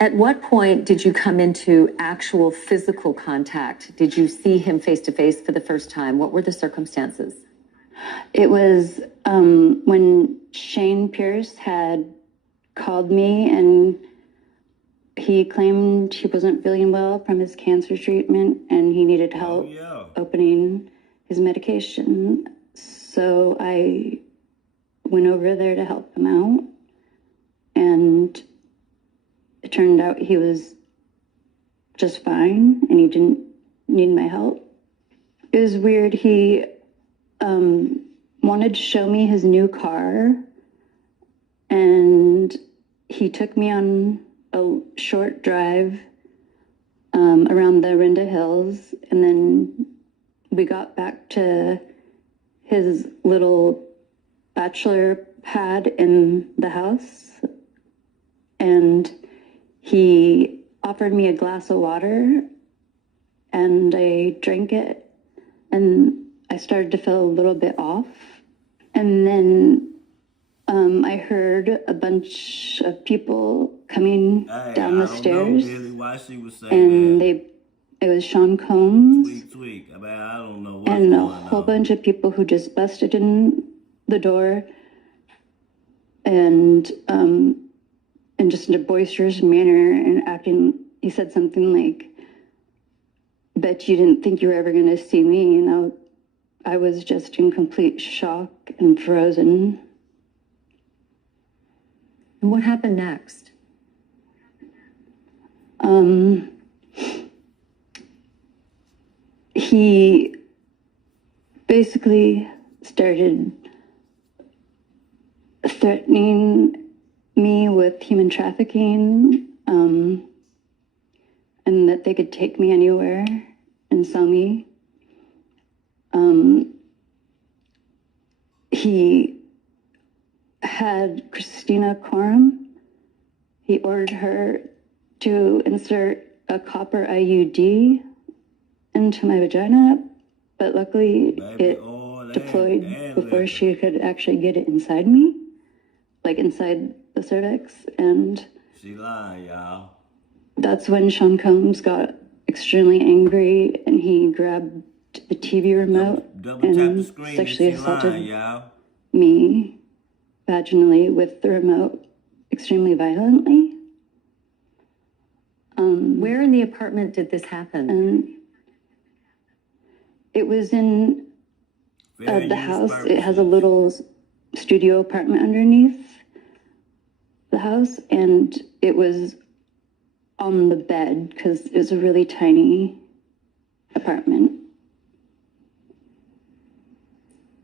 At what point did you come into actual physical contact? Did you see him face to face for the first time? What were the circumstances? It was when Shane Pierce had called me, and he claimed he wasn't feeling well from his cancer treatment and he needed help opening his medication. So I went over there to help him out, and it turned out he was just fine and he didn't need my help. It was weird. He wanted to show me his new car, and he took me on a short drive around the Renda Hills, and then we got back to his little bachelor had in the house, and he offered me a glass of water, and I drank it, and I started to feel a little bit off. And then I heard a bunch of people coming down the stairs, Billy, why she was saying and that. it was Sean Combs Tweak. I mean, I don't know what's and a going whole on. bunch of people who just busted in the door and just in a boisterous manner and acting. He said something like, "Bet you didn't think you were ever going to see me." You know, I was just in complete shock and frozen. And what happened next? He basically started threatening me with human trafficking, and that they could take me anywhere and sell me. He had Christina Coram. He ordered her to insert a copper IUD into my vagina, but luckily it deployed before she could actually get it inside me, like inside the cervix. And She lying, y'all. that's when Sean Combs got extremely angry and he grabbed the TV remote Double tap the and screen. sexually She lying, assaulted y'all. me vaginally with the remote extremely violently. Where in the apartment did this happen? And it was in the house. It has a little studio apartment underneath the house, and it was on the bed because it was a really tiny apartment.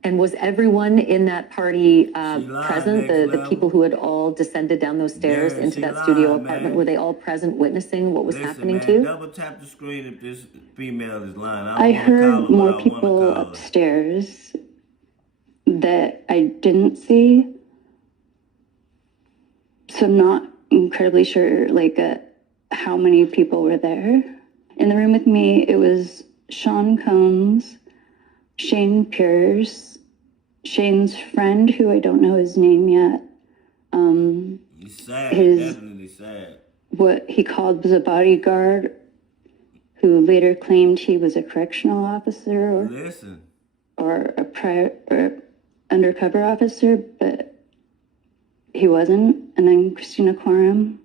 And was everyone in that party present? The people who had all descended down those stairs into that studio apartment, were they all present witnessing what was happening man, too? Double tap the screen if this female is lying. I heard more people upstairs that I didn't see. So I'm not incredibly sure how many people were there. In the room with me, it was Sean Combs, Shane Pierce, Shane's friend, who I don't know his name yet. He's sad, definitely sad. What he called was a bodyguard, who later claimed he was a correctional officer or undercover officer, but he wasn't. And then Christina Coram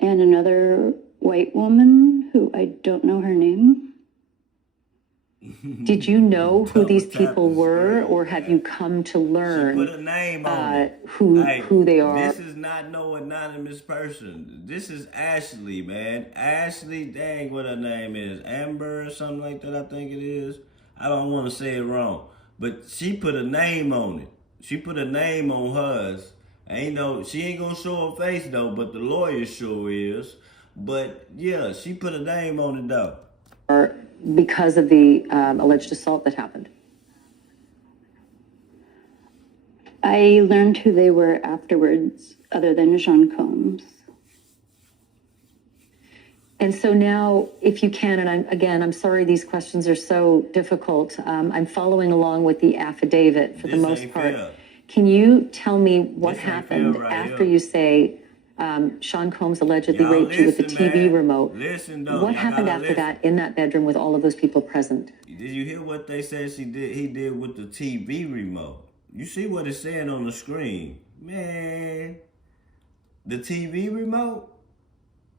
and another white woman who I don't know her name. Did you know who these people were, or have you come to learn Put a name on it. who they are? This is not no anonymous person. This is Ashley, man. Ashley, dang, what her name is. Amber or something like that, I think it is. I don't want to say it wrong. But she put a name on it. She put a name on hers. She ain't gonna show her face though, but the lawyer sure is. But yeah, she put a name on it though. Or because of the alleged assault that happened? I learned who they were afterwards, other than Sean Combs. And so now, if you can, and I'm sorry these questions are so difficult. I'm following along with the affidavit for the most part. Can you tell me what happened after you say Sean Combs allegedly raped you with the TV remote? What happened after that in that bedroom with all of those people present? Did you hear what they said he did with the TV remote? You see what it's saying on the screen. Man, the TV remote?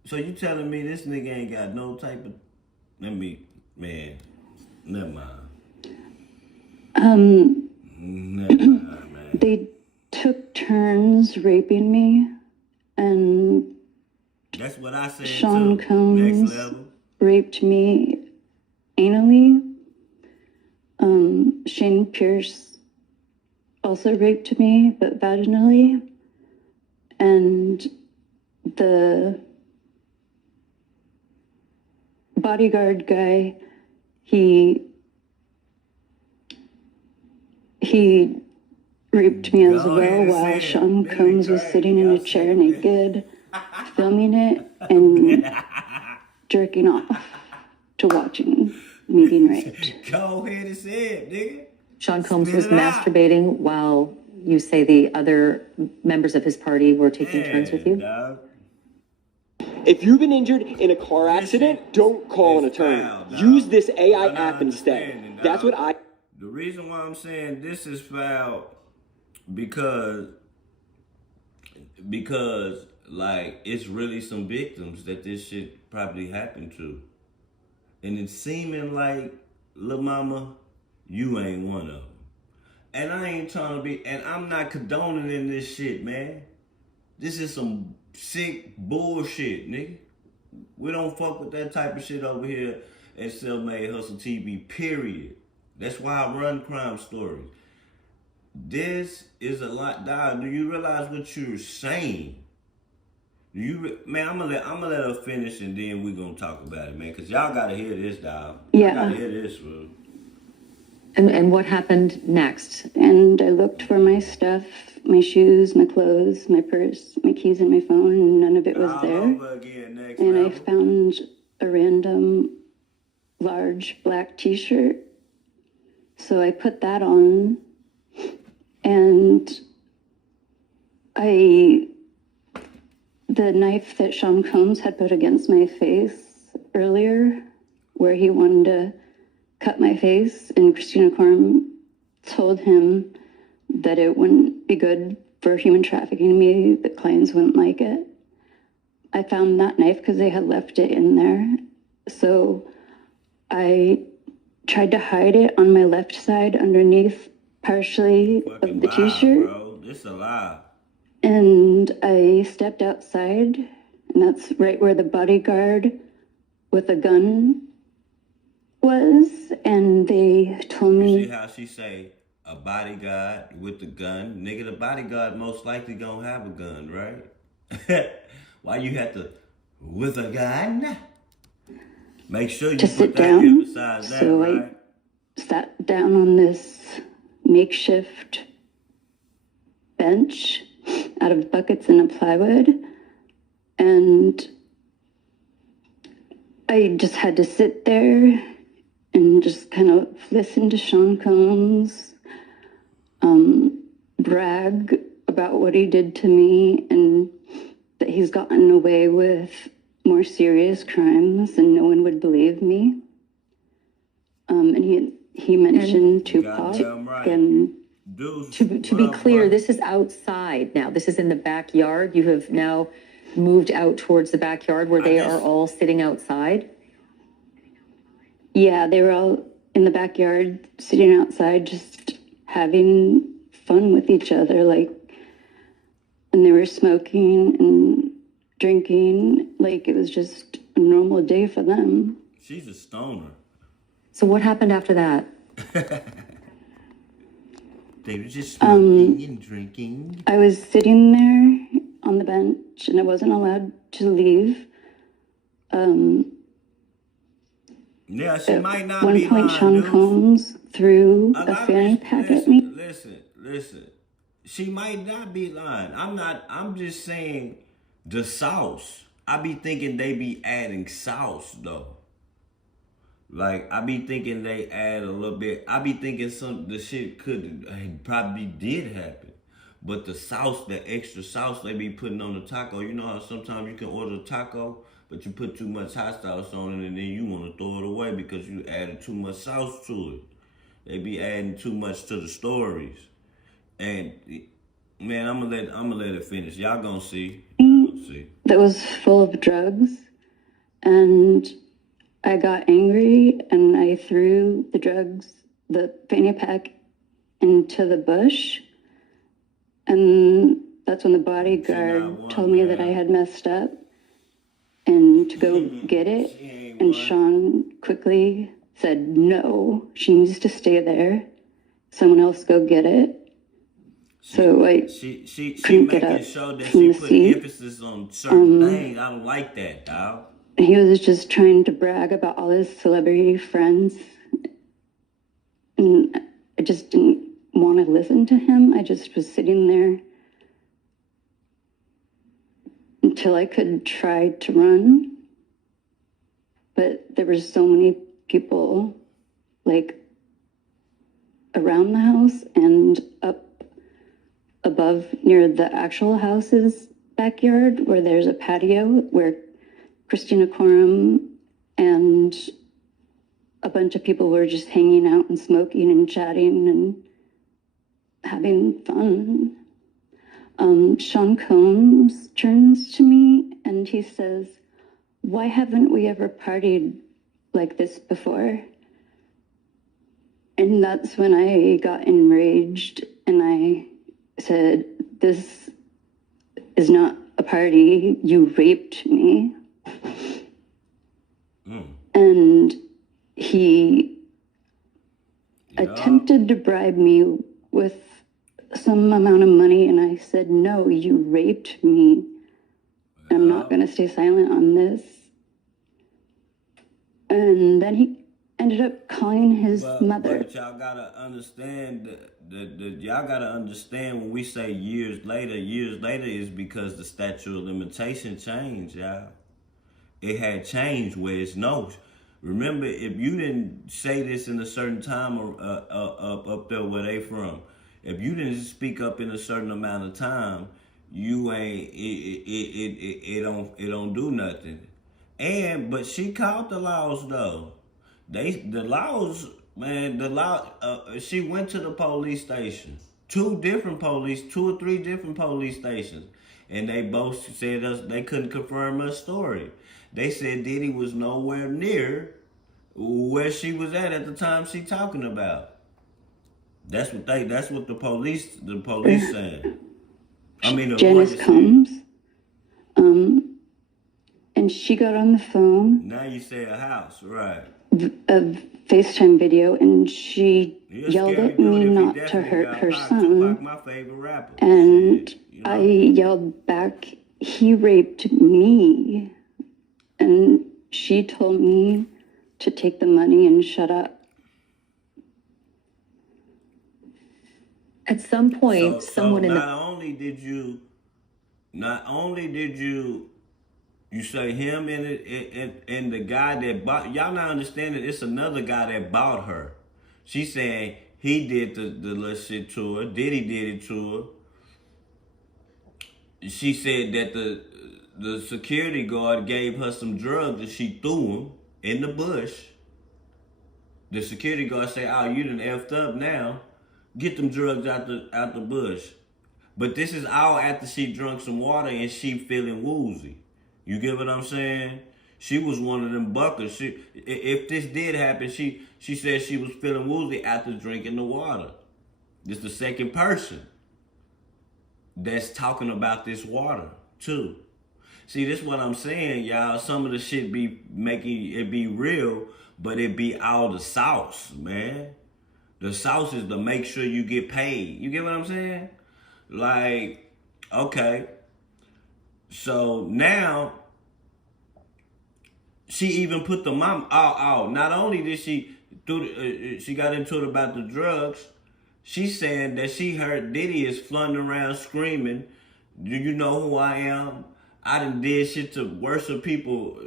So you telling me this nigga ain't got no type of... never mind. Never mind, man. They took turns raping me, and that's what I said Sean too. Combs Next level. raped me anally. Shane Pierce also raped me, but vaginally. And the bodyguard guy, he raped me as well while Sean Combs was sitting in a chair naked, filming it and jerking off to watching me being raped. Go ahead and say it, nigga. Sean Combs Spit was it out. masturbating while you say the other members of his party were taking turns with you? Dog. If you've been injured in a car accident, don't call an attorney. Use this AI app instead. That's what I... The reason why I'm saying this is foul because like it's really some victims that this shit probably happened to. And it's seeming like, lil' mama, you ain't one of them. And I ain't trying to be, and I'm not condoning in this shit, man. This is some sick bullshit, nigga. We don't fuck with that type of shit over here at Self-Made Hustle TV, period. That's why I run Crime Stories. This is a lot, dog. Do you realize what you're saying? Man, I'm gonna let her finish and then we gonna talk about it, man. Cause y'all gotta hear this, dog. Yeah. I gotta hear this, bro. And what happened next? And I looked for my stuff, my shoes, my clothes, my purse, my keys, and my phone, and none of it was there. And I found a random large black t-shirt. So I put that on, and the knife that Sean Combs had put against my face earlier, where he wanted to cut my face, and Christina Korm told him that it wouldn't be good for human trafficking me, that clients wouldn't like it. I found that knife because they had left it in there. So I tried to hide it on my left side underneath partially of the t-shirt. Bro, this a lie. And I stepped outside, and that's right where the bodyguard with a gun was, and they told me... You see how she say, a bodyguard with a gun? Nigga, the bodyguard most likely gonna have a gun, right? Why you have to, with a gun? Make sure you to put sit that down. here beside that, So right? I sat down on this makeshift bench out of buckets and a plywood, and I just had to sit there and just kind of listen to Sean Combs brag about what he did to me, and that he's gotten away with more serious crimes and no one would believe me. And he mentioned Tupac, right. and To be clear, this is outside now. This is in the backyard. You have now moved out towards the backyard where they are all sitting outside. yeah, they were all in the backyard sitting outside just having fun with each other, like, and they were smoking and drinking like it was just a normal day for them. She's a stoner. So what happened after that? They were just smoking and drinking. I was sitting there on the bench and I wasn't allowed to leave. Yeah, she might not one be point, lying, Sean dude. Combs threw a fanny pack at me. Listen. She might not be lying. I'm just saying the sauce. I be thinking they be adding sauce though. Like, I be thinking they add a little bit. I be thinking the shit probably did happen. But the sauce, the extra sauce they be putting on the taco, you know how sometimes you can order a taco, but you put too much hot sauce on it and then you want to throw it away because you added too much sauce to it. They be adding too much to the stories. And, man, I'm gonna let it finish. Y'all gonna see. That was full of drugs, and I got angry and I threw the drugs, the fanny pack, into the bush. And that's when the bodyguard told me that I had messed up and to go get it. And Sean quickly said, no, she needs to stay there. Someone else go get it. So I She couldn't get making up sure that from she the put seat. emphasis on certain things. I don't like that, dog. He was just trying to brag about all his celebrity friends. And I just didn't want to listen to him. I just was sitting there until I could try to run. But there were so many people, like, around the house and up above near the actual house's backyard, where there's a patio where Christina Coram and a bunch of people were just hanging out and smoking and chatting and having fun. Sean Combs turns to me and he says, "Why haven't we ever partied like this before?" And that's when I got enraged and I said, "This is not a party. You raped me." And he attempted to bribe me with some amount of money, and I said, "No, you raped me. I'm not going to stay silent on this." And then he ended up calling his mother. But y'all gotta understand y'all gotta understand when we say years later is because the statute of limitation changed, y'all. It had changed where it's no. Remember, if you didn't say this in a certain time or up there where they from, if you didn't speak up in a certain amount of time, you ain't it don't do nothing. But she caught the laws though. The laws, man, she went to the police station. Two or three different police stations. And they both said they couldn't confirm her story. They said Diddy was nowhere near where she was at the time she talking about. That's what the police said. I mean, Janice Combs. And she got on the phone. Now you say a house, right? A FaceTime video, and she yelled at me not to hurt her son. My favorite rapper. And I yelled back, "He raped me." And she told me to take the money and shut up. At some point, someone in the... Not only did you say him and the guy that bought, y'all not understanding, it's another guy that bought her. She saying he did the little shit to her. Diddy did it to her. She said that the security guard gave her some drugs and she threw them in the bush. The security guard said, "Oh, you done effed up now. Get them drugs out the bush." But this is all after she drunk some water and she feeling woozy. You get what I'm saying? She was one of them buckers. If this did happen, she said she was feeling woozy after drinking the water. This the second person that's talking about this water too. See, this is what I'm saying, y'all. Some of the shit be making it be real, but it be all the sauce, man. The sauce is to make sure you get paid. You get what I'm saying? Like, okay. So now, she even put the mom out. Not only did she she got into it about the drugs, she's saying that she heard Diddy is floundering around screaming, "Do you know who I am? I done did shit to worse people.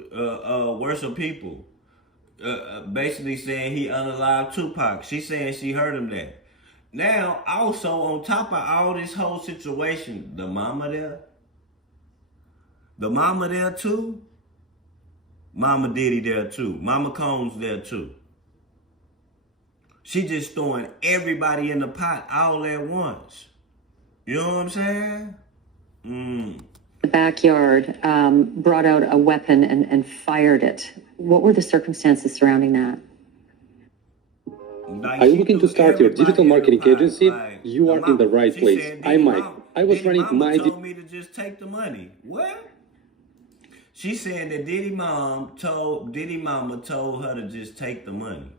Basically saying he unalived Tupac." She's saying she heard him that. Now, also on top of all this whole situation, the mama there too. Mama Diddy there too. Mama Combs there too. She just throwing everybody in the pot all at once. You know what I'm saying? The backyard brought out a weapon and fired it. What were the circumstances surrounding that? Are you looking to start your digital marketing agency? You are in the right place. I'm Mike. I was running my... told me to just take the money. What? She said that Diddy mama told her to just take the money.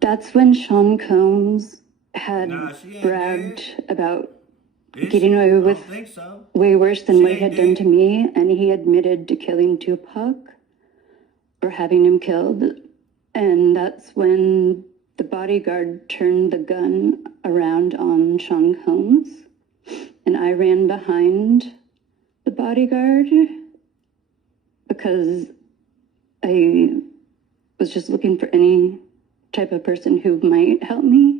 That's when Sean Combs had bragged about getting away with way worse than what he had done to me, and he admitted to killing Tupac, for having him killed. And that's when the bodyguard turned the gun around on Sean Combs. And I ran behind the bodyguard because I was just looking for any type of person who might help me.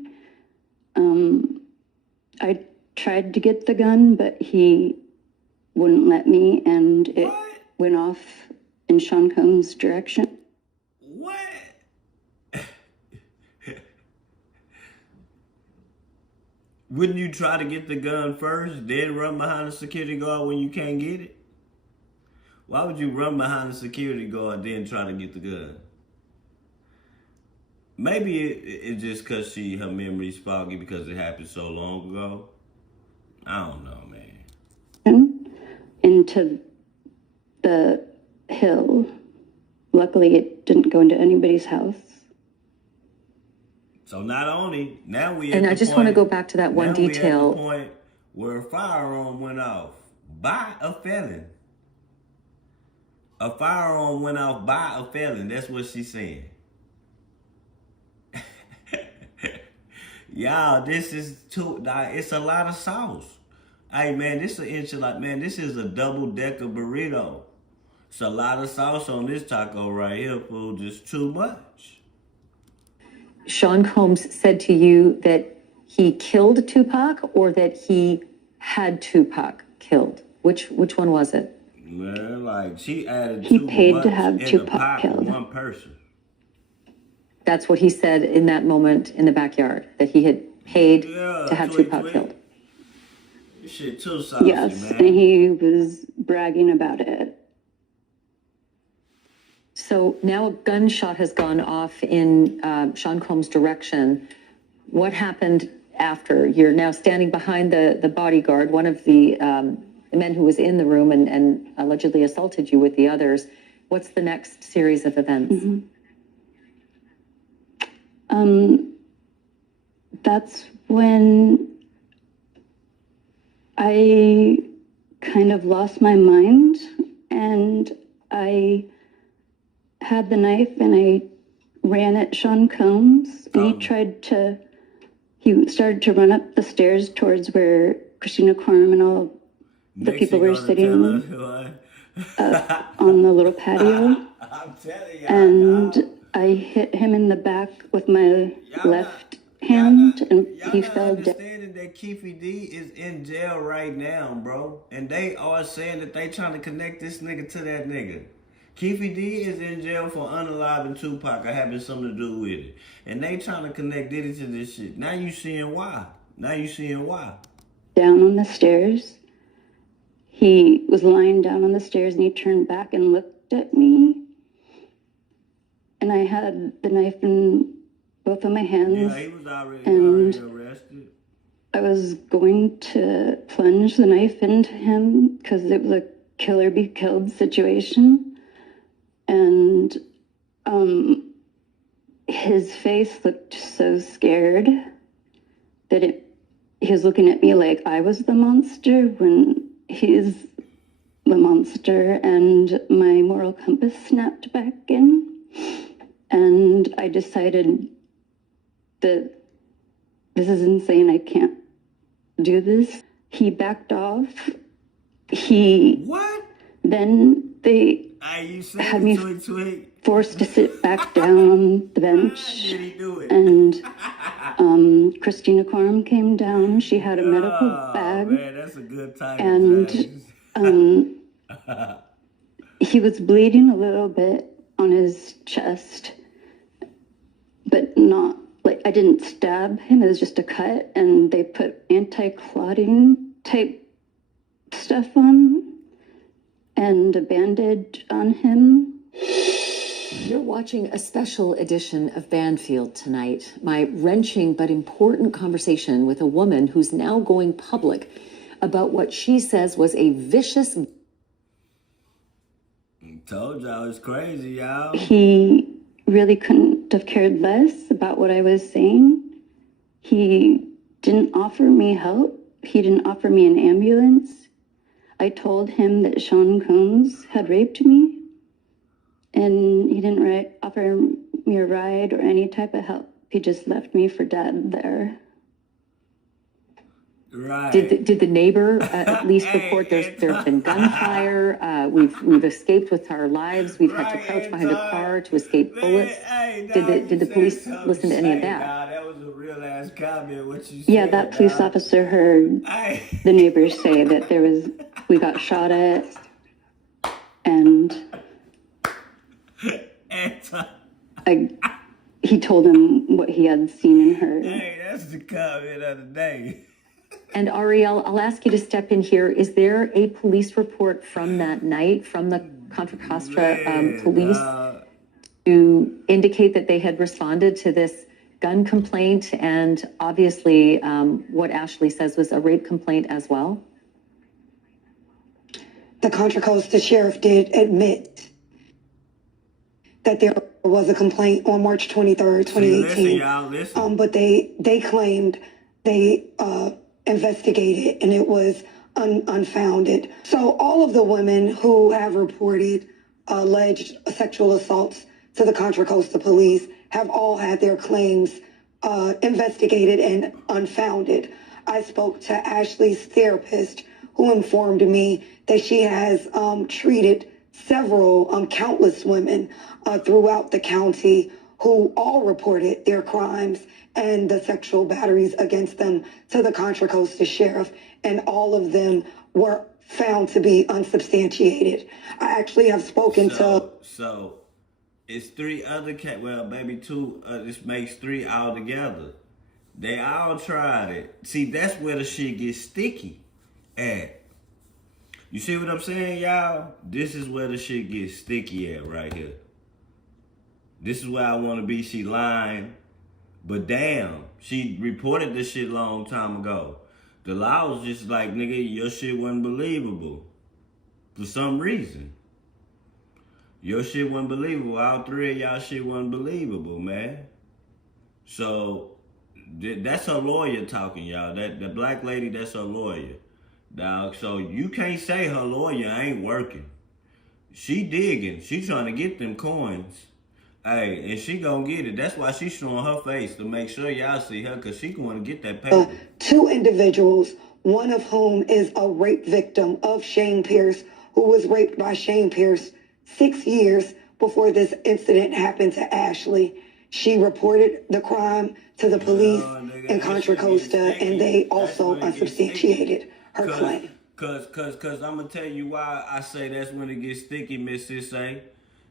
I tried to get the gun, but he wouldn't let me, and it went off in Sean Combs' direction. What? Wouldn't you try to get the gun first, then run behind the security guard when you can't get it? Why would you run behind the security guard, then try to get the gun? Maybe it's just because her memory's foggy because it happened so long ago. I don't know, man. Into the hill. Luckily, it didn't go into anybody's house. So not only, now we And I just want to go back to that one detail. We're at the point where a firearm went off by a felon. A firearm went off by a felon. That's what she's saying. Y'all, this is it's a lot of sauce. Hey, man, this is an enchilada. Man, this is a double-decker burrito. It's a lot of sauce on this taco right here, fool. Just too much. Sean Combs said to you that he killed Tupac or that he had Tupac killed. Which one was it? Man, like, she added He too paid much to have in Tupac the pot for killed. one person. That's what he said in that moment in the backyard, that he had paid to have Tupac killed. This shit too saucy, Yes, man. and he was bragging about it. So now a gunshot has gone off in Sean Combs' direction. What happened after? You're now standing behind the bodyguard, one of the men who was in the room and allegedly assaulted you with the others. What's the next series of events? That's when I kind of lost my mind, and I had the knife and I ran at Sean Combs, and he started to run up the stairs towards where Christina Quorum and all the people were sitting on the little patio. And I hit him in the back with my left hand, and he fell down. Understanding that Keefy D is in jail right now, bro. And they are saying that they trying to connect this nigga to that nigga. Keefy D is in jail for unaliving Tupac or having something to do with it. And they trying to connect Diddy to this shit. Now you seeing why. Down on the stairs. He was lying down on the stairs and he turned back and looked at me. And I had the knife in both of my hands. Yeah, he was already arrested. I was going to plunge the knife into him because it was a kill or be killed situation. And his face looked so scared that he was looking at me like I was the monster when he's the monster, and my moral compass snapped back in. And I decided that this is insane. I can't do this. He backed off. Then they had me forced to sit back down on the bench. And Christina Quorum came down. She had a medical bag. Man, that's a good time. And he was bleeding a little bit on his chest, but not like I didn't stab him. It was just a cut, and they put anti-clotting type stuff on and a bandage on him. You're watching a special edition of Banfield tonight. My wrenching but important conversation with a woman who's now going public about what she says was a vicious... Told y'all it's crazy, y'all. He really couldn't have cared less about what I was saying. He didn't offer me help. He didn't offer me an ambulance. I told him that Sean Combs had raped me, and he didn't offer me a ride or any type of help. He just left me for dead there. Right. Did the neighbor at least report there's been gunfire? We've escaped with our lives. We've had to crouch behind a car to escape bullets. Did the police listen to any of that? Nah, that was a real ass comment. What you said? Yeah, that police officer heard the neighbors say that we got shot at, and he told him what he had seen and heard. Hey, that's the comment of the day. And Ariel, I'll ask you to step in here. Is there a police report from that night from the Contra Costa police to indicate that they had responded to this gun complaint and obviously what Ashley says was a rape complaint as well? The Contra Costa sheriff did admit that there was a complaint on March 23rd, 2018. Listen. But they claimed they investigated and it was unfounded. So all of the women who have reported alleged sexual assaults to the Contra Costa police have all had their claims investigated and unfounded. I spoke to Ashley's therapist, who informed me that she has treated several, countless women throughout the county who all reported their crimes and the sexual batteries against them to the Contra Costa sheriff, and all of them were found to be unsubstantiated. I actually have spoken to... So, it's three other maybe two, this makes three altogether. They all tried it. See, that's where the shit gets sticky at. You see what I'm saying, y'all? This is where the shit gets sticky at right here. This is where I want to be. She lying. But damn, she reported this shit long time ago. The law was just like, nigga, your shit wasn't believable. For some reason. Your shit wasn't believable. All three of y'all shit wasn't believable, man. So, that's her lawyer talking, y'all. The black lady, that's her lawyer. Dog, so you can't say her lawyer ain't working. She digging. She trying to get them coins. Hey, and she gonna get it. That's why she's showing her face, to make sure y'all see her, because she gonna get that paper. Two individuals, one of whom is a rape victim of Shane Pierce, who was raped by Shane Pierce 6 years before this incident happened to Ashley. She reported the crime to the police in Contra Costa, and they also unsubstantiated her claim. Cause I'm gonna tell you why I say that's when it gets sticky, Miss Sissay.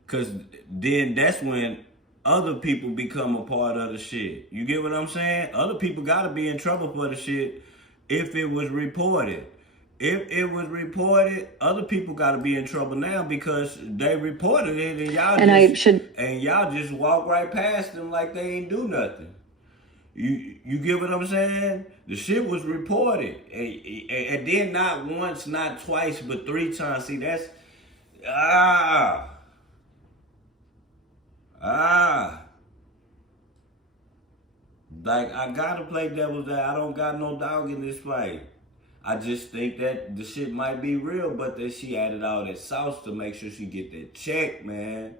Cause then that's when other people become a part of the shit. You get what I'm saying? Other people gotta be in trouble for the shit if it was reported. If it was reported, other people gotta be in trouble now because they reported it and y'all just walk right past them like they ain't do nothing. You get what I'm saying? The shit was reported. And then not once, not twice, but 3 times. See, that's... Like, I gotta play devil's advocate. I don't got no dog in this fight. I just think that the shit might be real, but that she added all that sauce to make sure she get that check, man.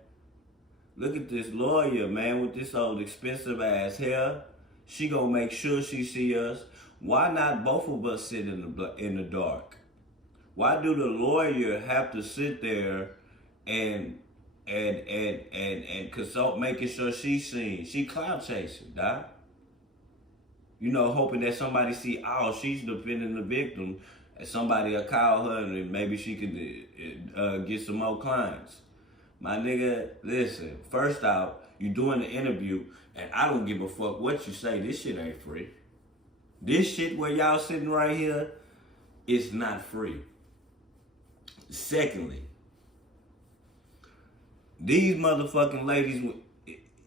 Look at this lawyer, man, with this old expensive ass hair. She gonna make sure she see us. Why not both of us sit in the dark? Why do the lawyer have to sit there and consult, making sure she's seen? She clout chasing, dog. You know, hoping that somebody see, oh, she's defending the victim, and somebody will call her and maybe she could get some more clients. My nigga, listen, first off, you doing the interview, and I don't give a fuck what you say. This shit ain't free. This shit where y'all sitting right here, it's not free. Secondly, these motherfucking ladies,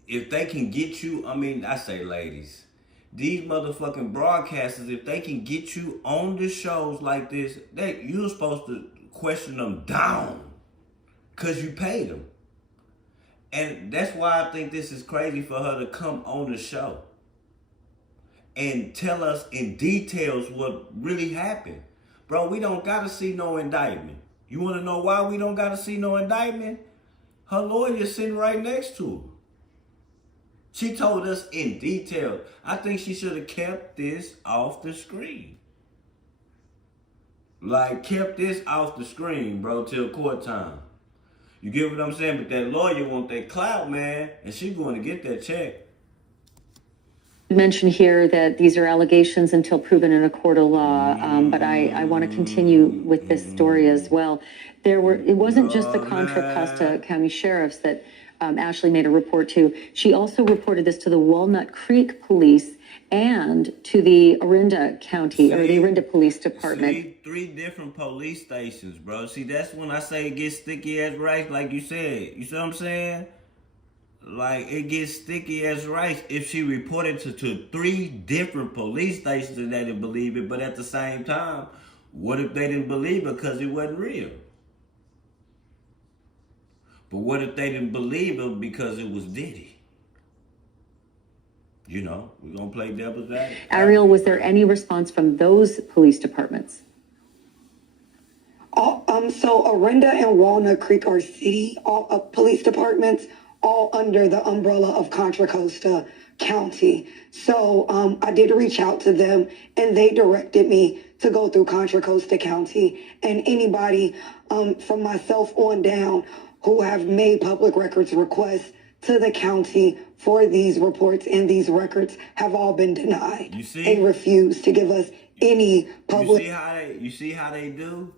if they can get you, I say ladies, these motherfucking broadcasters, if they can get you on the shows like this, you're supposed to question them down because you paid them. And that's why I think this is crazy for her to come on the show and tell us in details what really happened. Bro, we don't gotta see no indictment. You wanna know why we don't gotta see no indictment? Her lawyer sitting right next to her. She told us in detail. I think she should have kept this off the screen. Like, kept this off the screen, bro, till court time. You get what I'm saying? But that lawyer want that clout, man, and she going to get that check. Mention here that these are allegations until proven in a court of law, but I want to continue with this story as well. It wasn't just the Contra Costa County sheriffs that Ashley made a report to. She also reported this to the Walnut Creek Police and to the Orinda County, or the Orinda Police Department. See, 3 different police stations, bro. See, that's when I say it gets sticky as rice, like you said. You see what I'm saying? Like, it gets sticky as rice if she reported to 3 different police stations and they didn't believe it. But at the same time, what if they didn't believe it because it wasn't real? But what if they didn't believe it because it was Diddy? You know, we're going to play devil's advocate. Ariel, was there any response from those police departments? So Orinda and Walnut Creek are city police departments, all under the umbrella of Contra Costa County. So I did reach out to them, and they directed me to go through Contra Costa County. And anybody from myself on down who have made public records requests to the county for these reports and these records have all been denied. You see? They refuse to give us any public. You see how they do?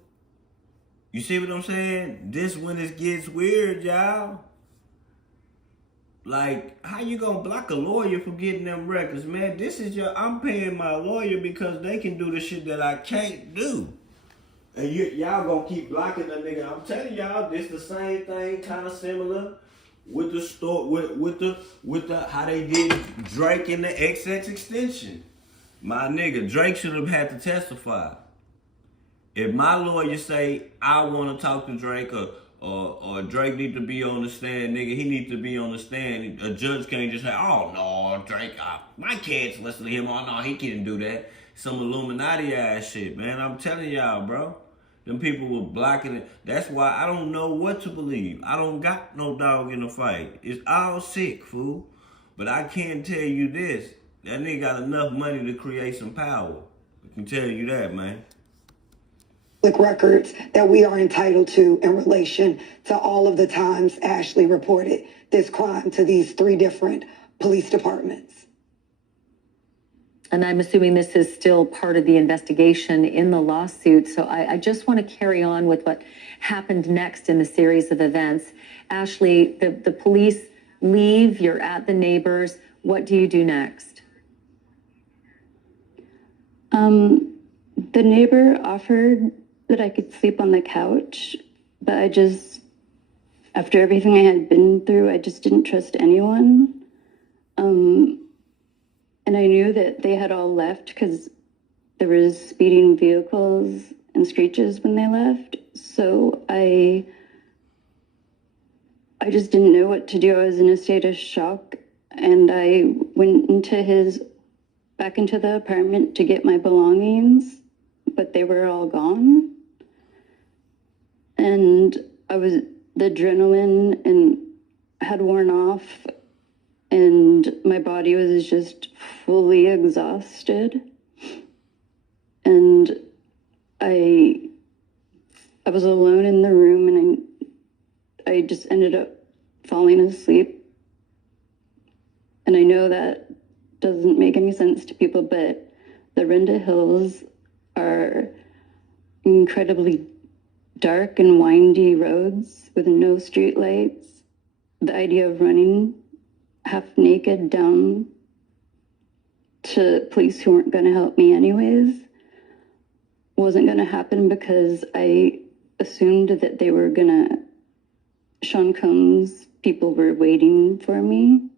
You see what I'm saying? This when it gets weird, y'all. Like, how you gonna block a lawyer for getting them records, man? I'm paying my lawyer because they can do the shit that I can't do. And y'all gonna keep blocking that nigga. I'm telling y'all, this the same thing, kind of similar with the story, with the how they did Drake in the XX extension. My nigga, Drake should have had to testify. If my lawyer say I want to talk to Drake or Drake need to be on the stand, nigga, he need to be on the stand. A judge can't just say, oh no, Drake, my kids listen to him. Oh no, he can't do that. Some Illuminati ass shit, man. I'm telling y'all, bro. Them people were blocking it. That's why I don't know what to believe. I don't got no dog in the fight. It's all sick, fool. But I can tell you this. That nigga got enough money to create some power. I can tell you that, man. Records that we are entitled to in relation to all of the times Ashley reported this crime to these 3 different police departments. And I'm assuming this is still part of the investigation in the lawsuit. So I just want to carry on with what happened next in the series of events. Ashley, the police leave, you're at the neighbors. What do you do next? The neighbor offered that I could sleep on the couch, but after everything I had been through, I just didn't trust anyone. And I knew that they had all left because there was speeding vehicles and screeches when they left. So I just didn't know what to do. I was in a state of shock, and I went back into the apartment to get my belongings, but they were all gone. And the adrenaline had worn off, and my body was just fully exhausted. And I was alone in the room, and I just ended up falling asleep. And I know that doesn't make any sense to people, but the Orinda Hills are incredibly dark and windy roads with no street lights. The idea of running half naked down to police who weren't going to help me anyways wasn't going to happen, because I assumed that they were going to, Sean Combs people were waiting for me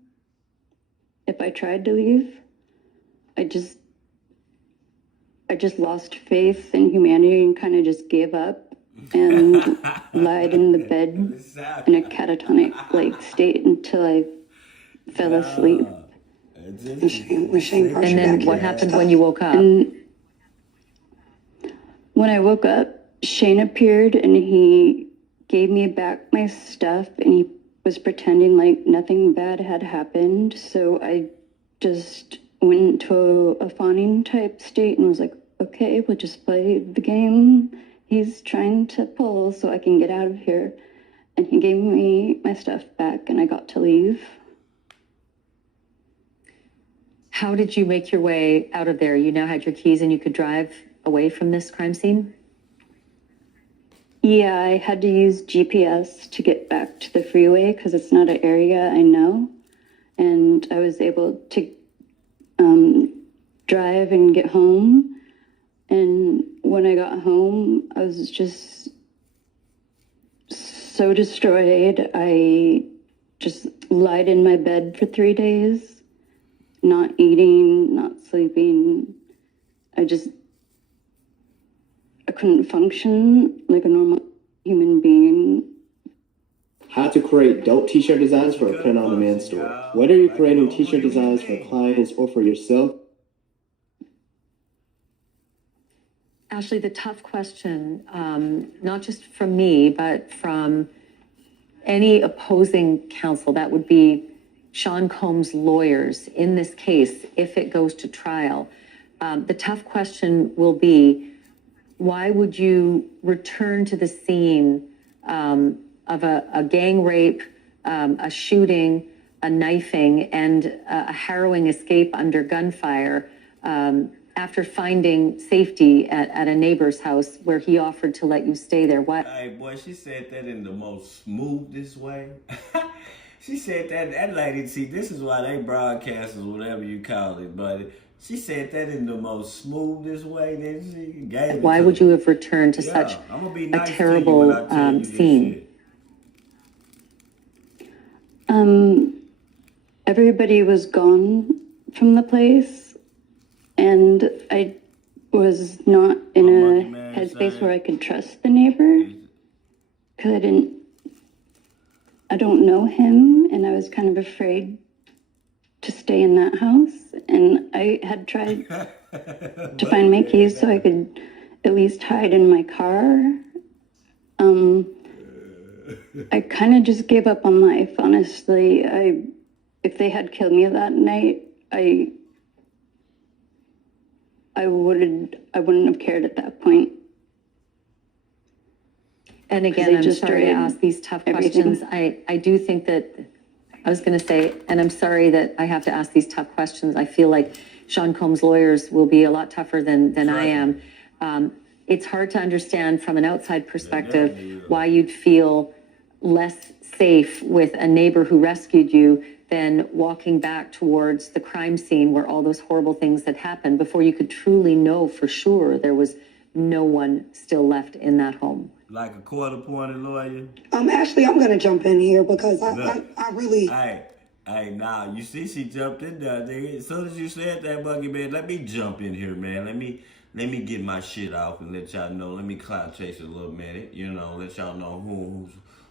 if I tried to leave. I just lost faith in humanity and kind of just gave up and lied in the bed in a catatonic state until I fell asleep. And then what happened when you woke up? And when I woke up, Shane appeared and he gave me back my stuff, and he was pretending like nothing bad had happened. So I just went into a fawning type state and was like, okay, we'll just play the game he's trying to pull so I can get out of here. And he gave me my stuff back and I got to leave. How did you make your way out of there? You now had your keys and you could drive away from this crime scene? Yeah, I had to use GPS to get back to the freeway because it's not an area I know. And I was able to drive and get home. And when I got home, I was just so destroyed. I just lied in my bed for 3 days, not eating, not sleeping. I couldn't function like a normal human being. How to create dope t-shirt designs for a print-on-demand store. Whether you're creating t-shirt designs for clients or for yourself. Ashley, the tough question, not just from me, but from any opposing counsel, that would be Sean Combs' lawyers in this case, if it goes to trial. The tough question will be, why would you return to the scene of a gang rape, a shooting, a knifing, and a harrowing escape under gunfire after finding safety at a neighbor's house where he offered to let you stay there? What? Hey, boy, she said that in the most smoothest way. She said that lady, see, this is why they broadcasters, whatever you call it, but she said that in the most smoothest way. Then she gave it. Why would you have returned to such a terrible scene? Everybody was gone from the place, and I was not in a headspace where I could trust the neighbor because I don't know him, and I was kind of afraid to stay in that house. And I had tried to find my keys so I could at least hide in my car. I kind of just gave up on life, honestly. If they had killed me that night, I wouldn't have cared at that point. And again, I'm sorry to ask these tough questions. I do think that, I was going to say, and I'm sorry that I have to ask these tough questions. I feel like Sean Combs' lawyers will be a lot tougher than I am. It's hard to understand from an outside perspective why you'd feel less safe with a neighbor who rescued you than walking back towards the crime scene where all those horrible things had happened before you could truly know for sure there was no one still left in that home. Like a quarter-pointed lawyer? Ashley, I'm going to jump in here because I really... Hey, now, you see she jumped in there. As soon as you said that, Buggy, man, let me jump in here, man. Let me get my shit off and let y'all know. Let me clout chase a little minute, you know, let y'all know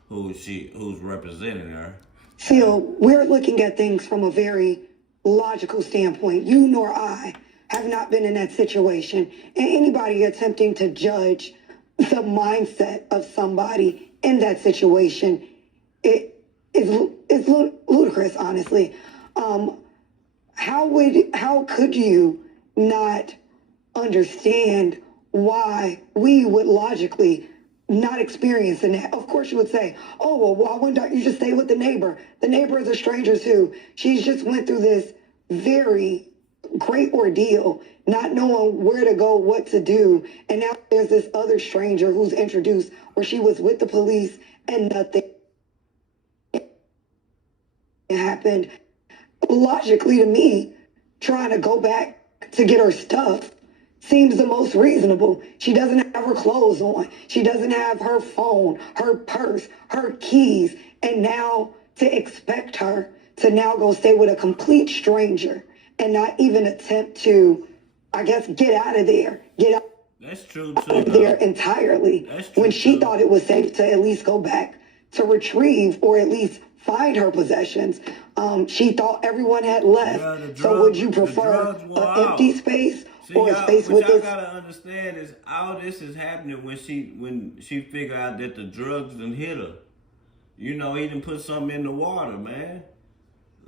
who's representing her. Phil, we're looking at things from a very logical standpoint. You nor I have not been in that situation. And anybody attempting to judge the mindset of somebody in that situation, it is ludicrous, honestly. How could you not understand why we would logically not experiencing that? Of course you would say, oh, well, why wouldn't you just stay with the neighbor? The neighbor is a stranger too. She's just went through this very great ordeal, not knowing where to go, what to do. And now there's this other stranger who's introduced where she was with the police and nothing happened. Logically to me, trying to go back to get her stuff seems the most reasonable. She doesn't have her clothes on. She doesn't have her phone, her purse, her keys. And now to expect her to now go stay with a complete stranger and not even attempt to, I guess, get out of there. Get out That's true too, of there entirely. That's true when she too. thought it was safe to at least go back to retrieve or at least find her possessions. She thought everyone had left. So would you prefer an empty space? See, or a space with y'all this? gotta understand is all this is happening when she figured out that the drugs done hit her. You know, he done put something in the water, man.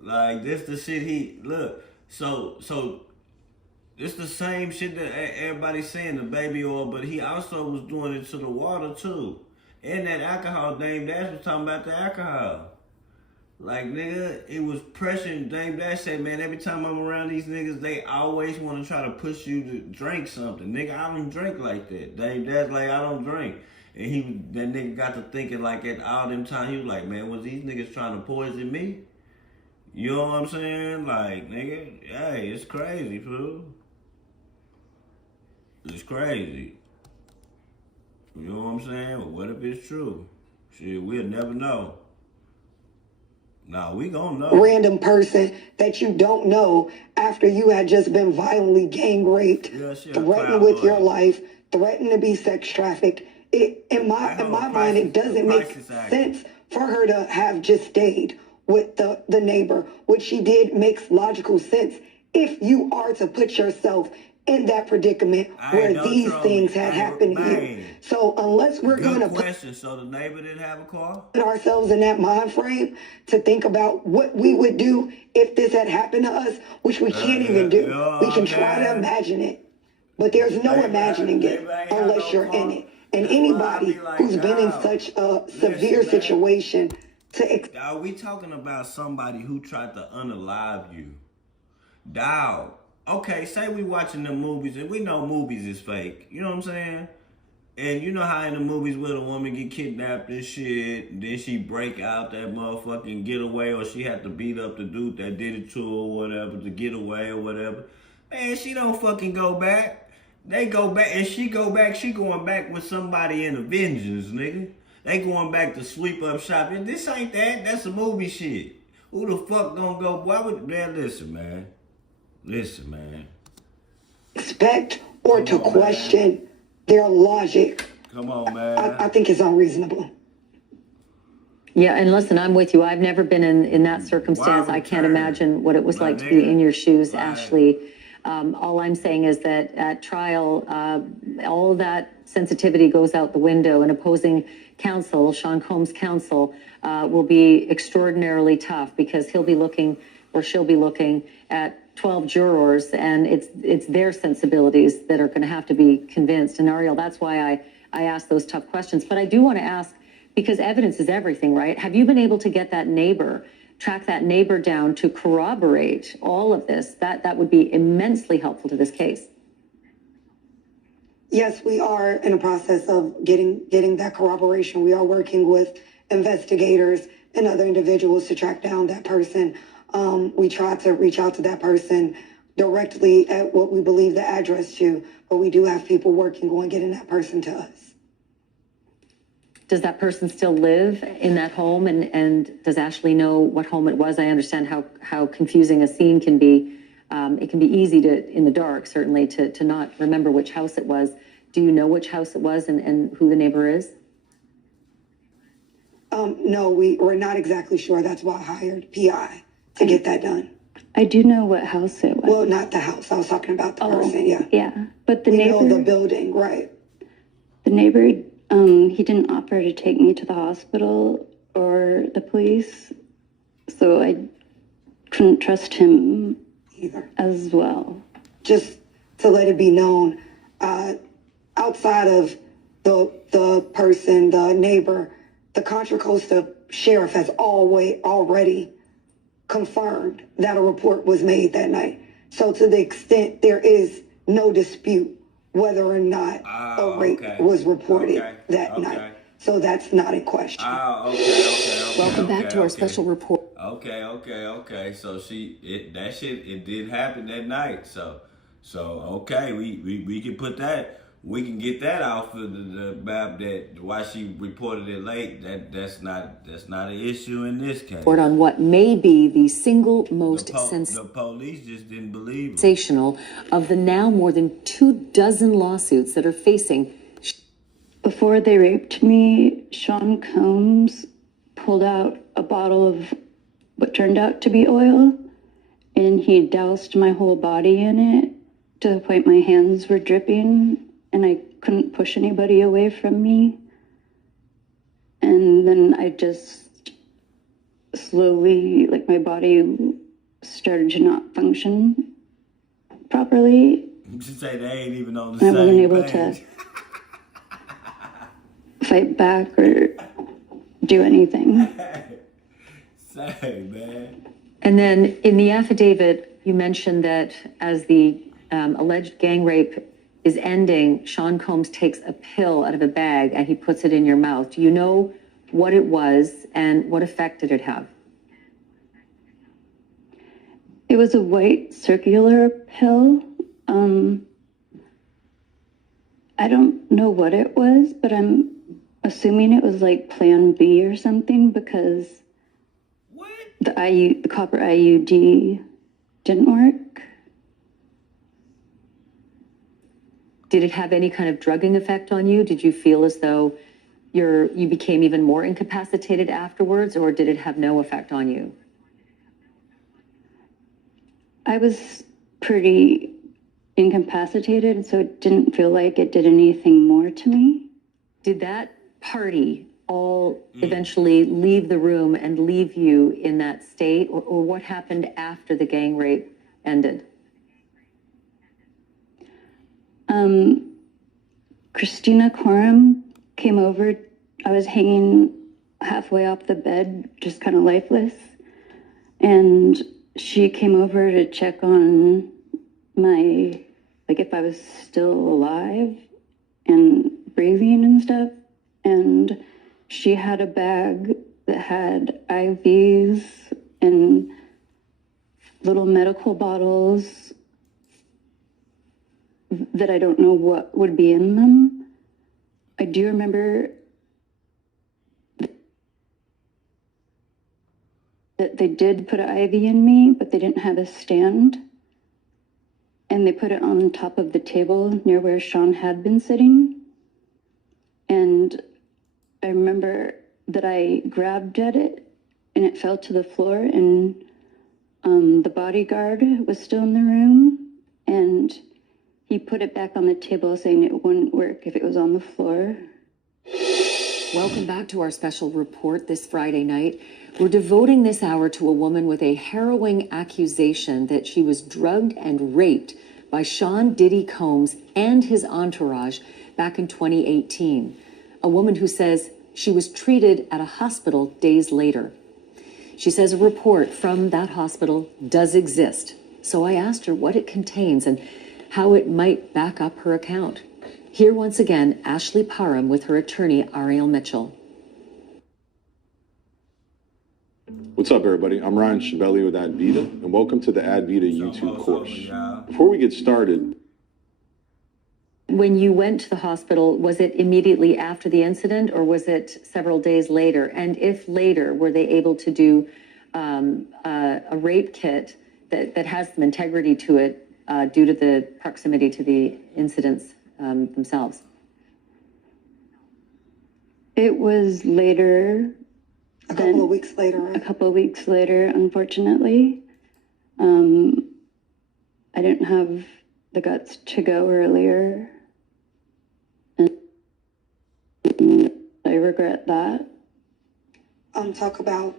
Like, this the shit he, look, so it's the same shit that everybody's saying, the baby oil, but he also was doing it to the water, too. And that alcohol, Dame Dash was talking about the alcohol. Like, nigga, it was pressuring. Dame Dash said, man, every time I'm around these niggas, they always want to try to push you to drink something. Nigga, I don't drink like that. Dame Dash like, I don't drink. And that nigga got to thinking like at all them times, he was like, man, was these niggas trying to poison me? You know what I'm saying? Like, nigga, hey, it's crazy, fool. It's crazy. You know what I'm saying? But what if it's true? Shit, we'll never know. Nah, we gonna know. Random person that you don't know after you had just been violently gang raped, threatened with your life, threatened to be sex trafficked. In my mind, it doesn't make sense for her to have just stayed with the neighbor. What she did makes logical sense if you are to put yourself in that predicament where these things had happened here. So unless we're going to question. So the neighbor didn't have a car? Put ourselves in that mind frame to think about what we would do if this had happened to us, which we can't even do. We can try to imagine it, but there's no imagining it unless you're in it. And anybody who's been in such a severe situation Are we talking about somebody who tried to unalive you? Dog. Okay, say we watching the movies and we know movies is fake. You know what I'm saying? And you know how in the movies where a woman get kidnapped and shit, and then she break out that motherfucking getaway, or she had to beat up the dude that did it to her or whatever to get away or whatever. Man, she don't fucking go back. They go back, and she go back, she going back with somebody in Avengers, nigga. They going back to sweep up shop. And this ain't that. That's a movie shit. Who the fuck gonna go? Why would, man, listen, man. Listen, man. Expect or to question their logic. Come on, man. I think it's unreasonable. Yeah, and listen, I'm with you. I've never been in that circumstance. I can't imagine what it was like to be in your shoes, Ashley. All I'm saying is that at trial, all that sensitivity goes out the window, and opposing counsel, Sean Combs' counsel, will be extraordinarily tough because he'll be looking, or she'll be looking at 12 jurors, and it's their sensibilities that are going to have to be convinced. And Ariel, that's why I ask those tough questions. But I do want to ask, because evidence is everything, right? Have you been able to get that neighbor, track that neighbor down to corroborate all of this? That would be immensely helpful to this case. Yes, we are in a process of getting that corroboration. We are working with investigators and other individuals to track down that person. We tried to reach out to that person directly at what we believe the address to, but we do have people working on getting that person to us. Does that person still live in that home? And does Ashley know what home it was? I understand how confusing a scene can be. It can be easy to, in the dark, certainly, to not remember which house it was. Do you know which house it was and who the neighbor is? No, we're not exactly sure. That's why I hired PI to get that done. I do know what house it was. Well, not the house. I was talking about the person, yeah. Yeah, but the neighbor... know the building, right. The neighbor, he didn't offer to take me to the hospital or the police, so I couldn't trust him either as well. Just to let it be known, outside of the person, the neighbor, the Contra Costa sheriff has already confirmed that a report was made that night. So to the extent there is no dispute whether or not a rape was reported that night. So that's not in question. Welcome back to our special report. Okay. So that shit did happen that night. So okay, we can put that. We can get that off of the map. That why she reported it late. That's not an issue in this case. Report on what may be the single most the police just didn't believe it. Sensational of the now more than 24 lawsuits that are facing. Before they raped me, Sean Combs pulled out a bottle of what turned out to be oil, and he doused my whole body in it to the point my hands were dripping. And I couldn't push anybody away from me. And then I just slowly, like my body started to not function properly. Just say they ain't even on the I same wasn't able page. to fight back or do anything. Say, man. And then in the affidavit, you mentioned that as the alleged gang rape is ending, Sean Combs takes a pill out of a bag and he puts it in your mouth. Do you know what it was and what effect did it have? It was a white circular pill. I don't know what it was, but I'm assuming it was like Plan B or something because the copper IUD didn't work. Did it have any kind of drugging effect on you? Did you feel as though you became even more incapacitated afterwards, or did it have no effect on you? I was pretty incapacitated, so it didn't feel like it did anything more to me. Did that party all eventually leave the room and leave you in that state, or what happened after the gang rape ended? Christina Coram came over. I was hanging halfway off the bed, just kind of lifeless. And she came over to check on if I was still alive and breathing and stuff. And she had a bag that had IVs and little medical bottles that I don't know what would be in them. I do remember that they did put an IV in me, but they didn't have a stand. And they put it on top of the table near where Sean had been sitting. And I remember that I grabbed at it and it fell to the floor, and the bodyguard was still in the room, and he put it back on the table saying it wouldn't work if it was on the floor. Welcome back to our special report this Friday night. We're devoting this hour to a woman with a harrowing accusation that she was drugged and raped by Sean Diddy Combs and his entourage back in 2018. A woman who says she was treated at a hospital days later. She says a report from that hospital does exist. So I asked her what it contains and how it might back up her account. Here once again, Ashley Parham with her attorney, Ariel Mitchell. What's up, everybody? I'm Ryan Chevelli with Advita, and welcome to the Advita YouTube course. Before we get started... When you went to the hospital, was it immediately after the incident, or was it several days later? And if later, were they able to do a rape kit that has some integrity to it due to the proximity to the incidents themselves? It was later. A couple of weeks later, right? A couple of weeks later, unfortunately. I didn't have the guts to go earlier. And I regret that. Talk about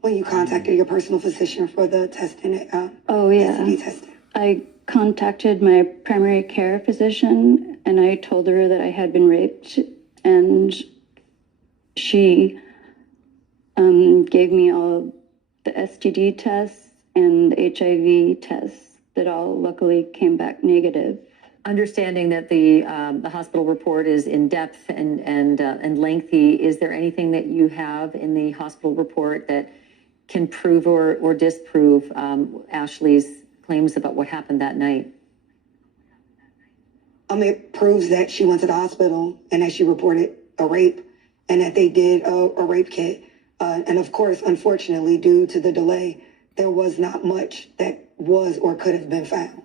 when you contacted your personal physician for the testing. Oh, yeah. STD testing. I contacted my primary care physician and I told her that I had been raped, and she gave me all the STD tests and the HIV tests that all luckily came back negative. Understanding that the hospital report is in depth and lengthy, is there anything that you have in the hospital report that can prove or disprove Ashley's claims about what happened that night? It proves that she went to the hospital and that she reported a rape and that they did a rape kit. And of course, unfortunately, due to the delay, there was not much that was or could have been found.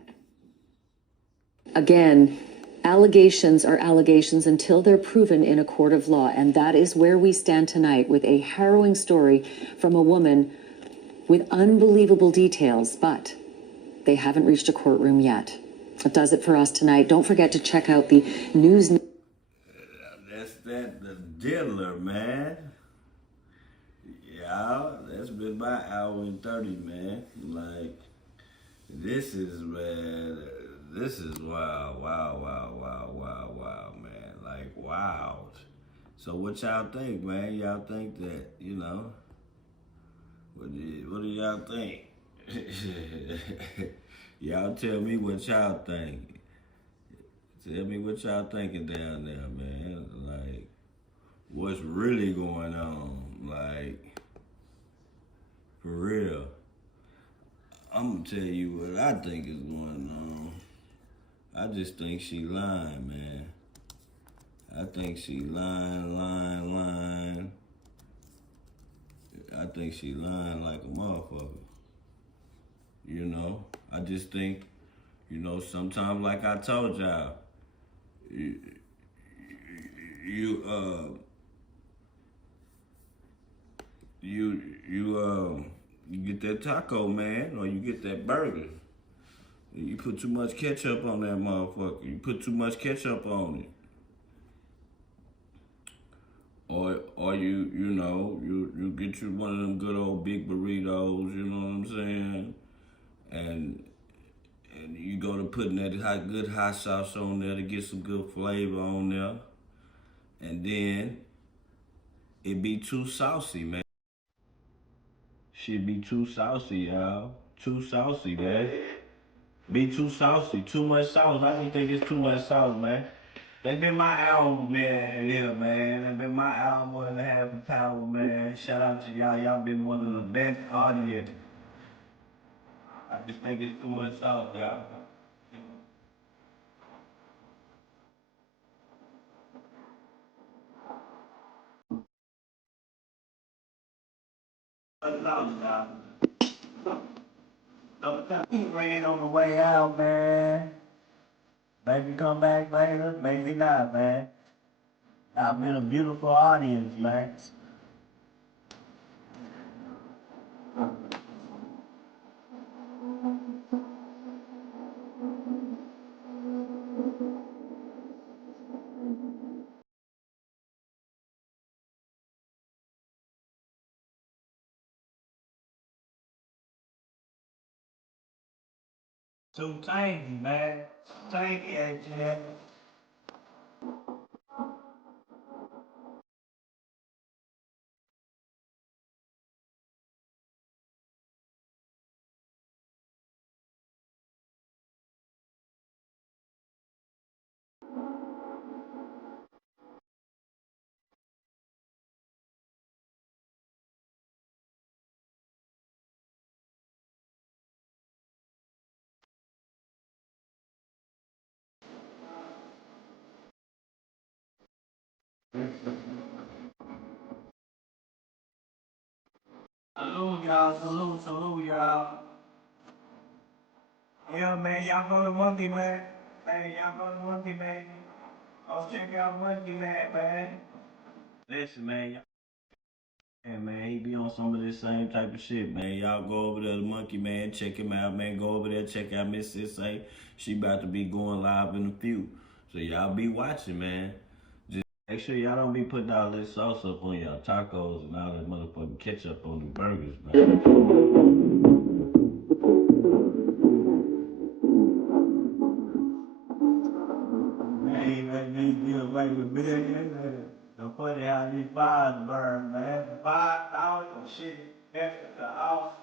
Again, allegations are allegations until they're proven in a court of law. And that is where we stand tonight with a harrowing story from a woman with unbelievable details, but they haven't reached a courtroom yet. That does it for us tonight. Don't forget to check out the news. That's the dealer, man. y'all, that's been about hour and 30, man. Like, this is, man, this is wild, man. Like, wild. So what y'all think, man? Y'all think that, you know, what do y'all think? Y'all tell me what y'all think. Tell me what y'all thinking down there, man. Like, what's really going on? Like, for real. I'm gonna tell you what I think is going on. I just think she lying, man. I think she lying. I think she lying like a motherfucker. You know? I just think, you know, sometimes like I told y'all, you get that taco, man, or you get that burger. You put too much ketchup on that motherfucker. You put too much ketchup on it. Or you get you one of them good old big burritos, you know what I'm saying? And you go to putting that good hot sauce on there to get some good flavor on there. And then it be too saucy, man. Shit be too saucy, y'all. Too saucy, man. Be too saucy. Too much sauce. I just think it's too much sauce, man. That been my album, man. Yeah, man. That been my album, 1.5 Power, man. Shout out to y'all. Y'all been one of the best audience. I just think it's too much sauce, y'all. Rain on the way out, man. Maybe come back later, maybe not, man. I've been a beautiful audience, man. Too tangy, man. Tangy, AJ. Salute, y'all. Salute, y'all. Yeah, man, y'all go to Monkey, man. Man, y'all go to Monkey, man. Go check out Monkey, man. Listen, man. Yeah, man, he be on some of this same type of shit, man. Y'all go over there to Monkey, man. Check him out, man. Go over there, check out Miss Sissay. She about to be going live in a few. So y'all be watching, man. Just make sure y'all don't be putting all this sauce up on y'all tacos and all that motherfucking ketchup on the burgers, man. The funny how these fires burn, man. 5,000 shit, extra house.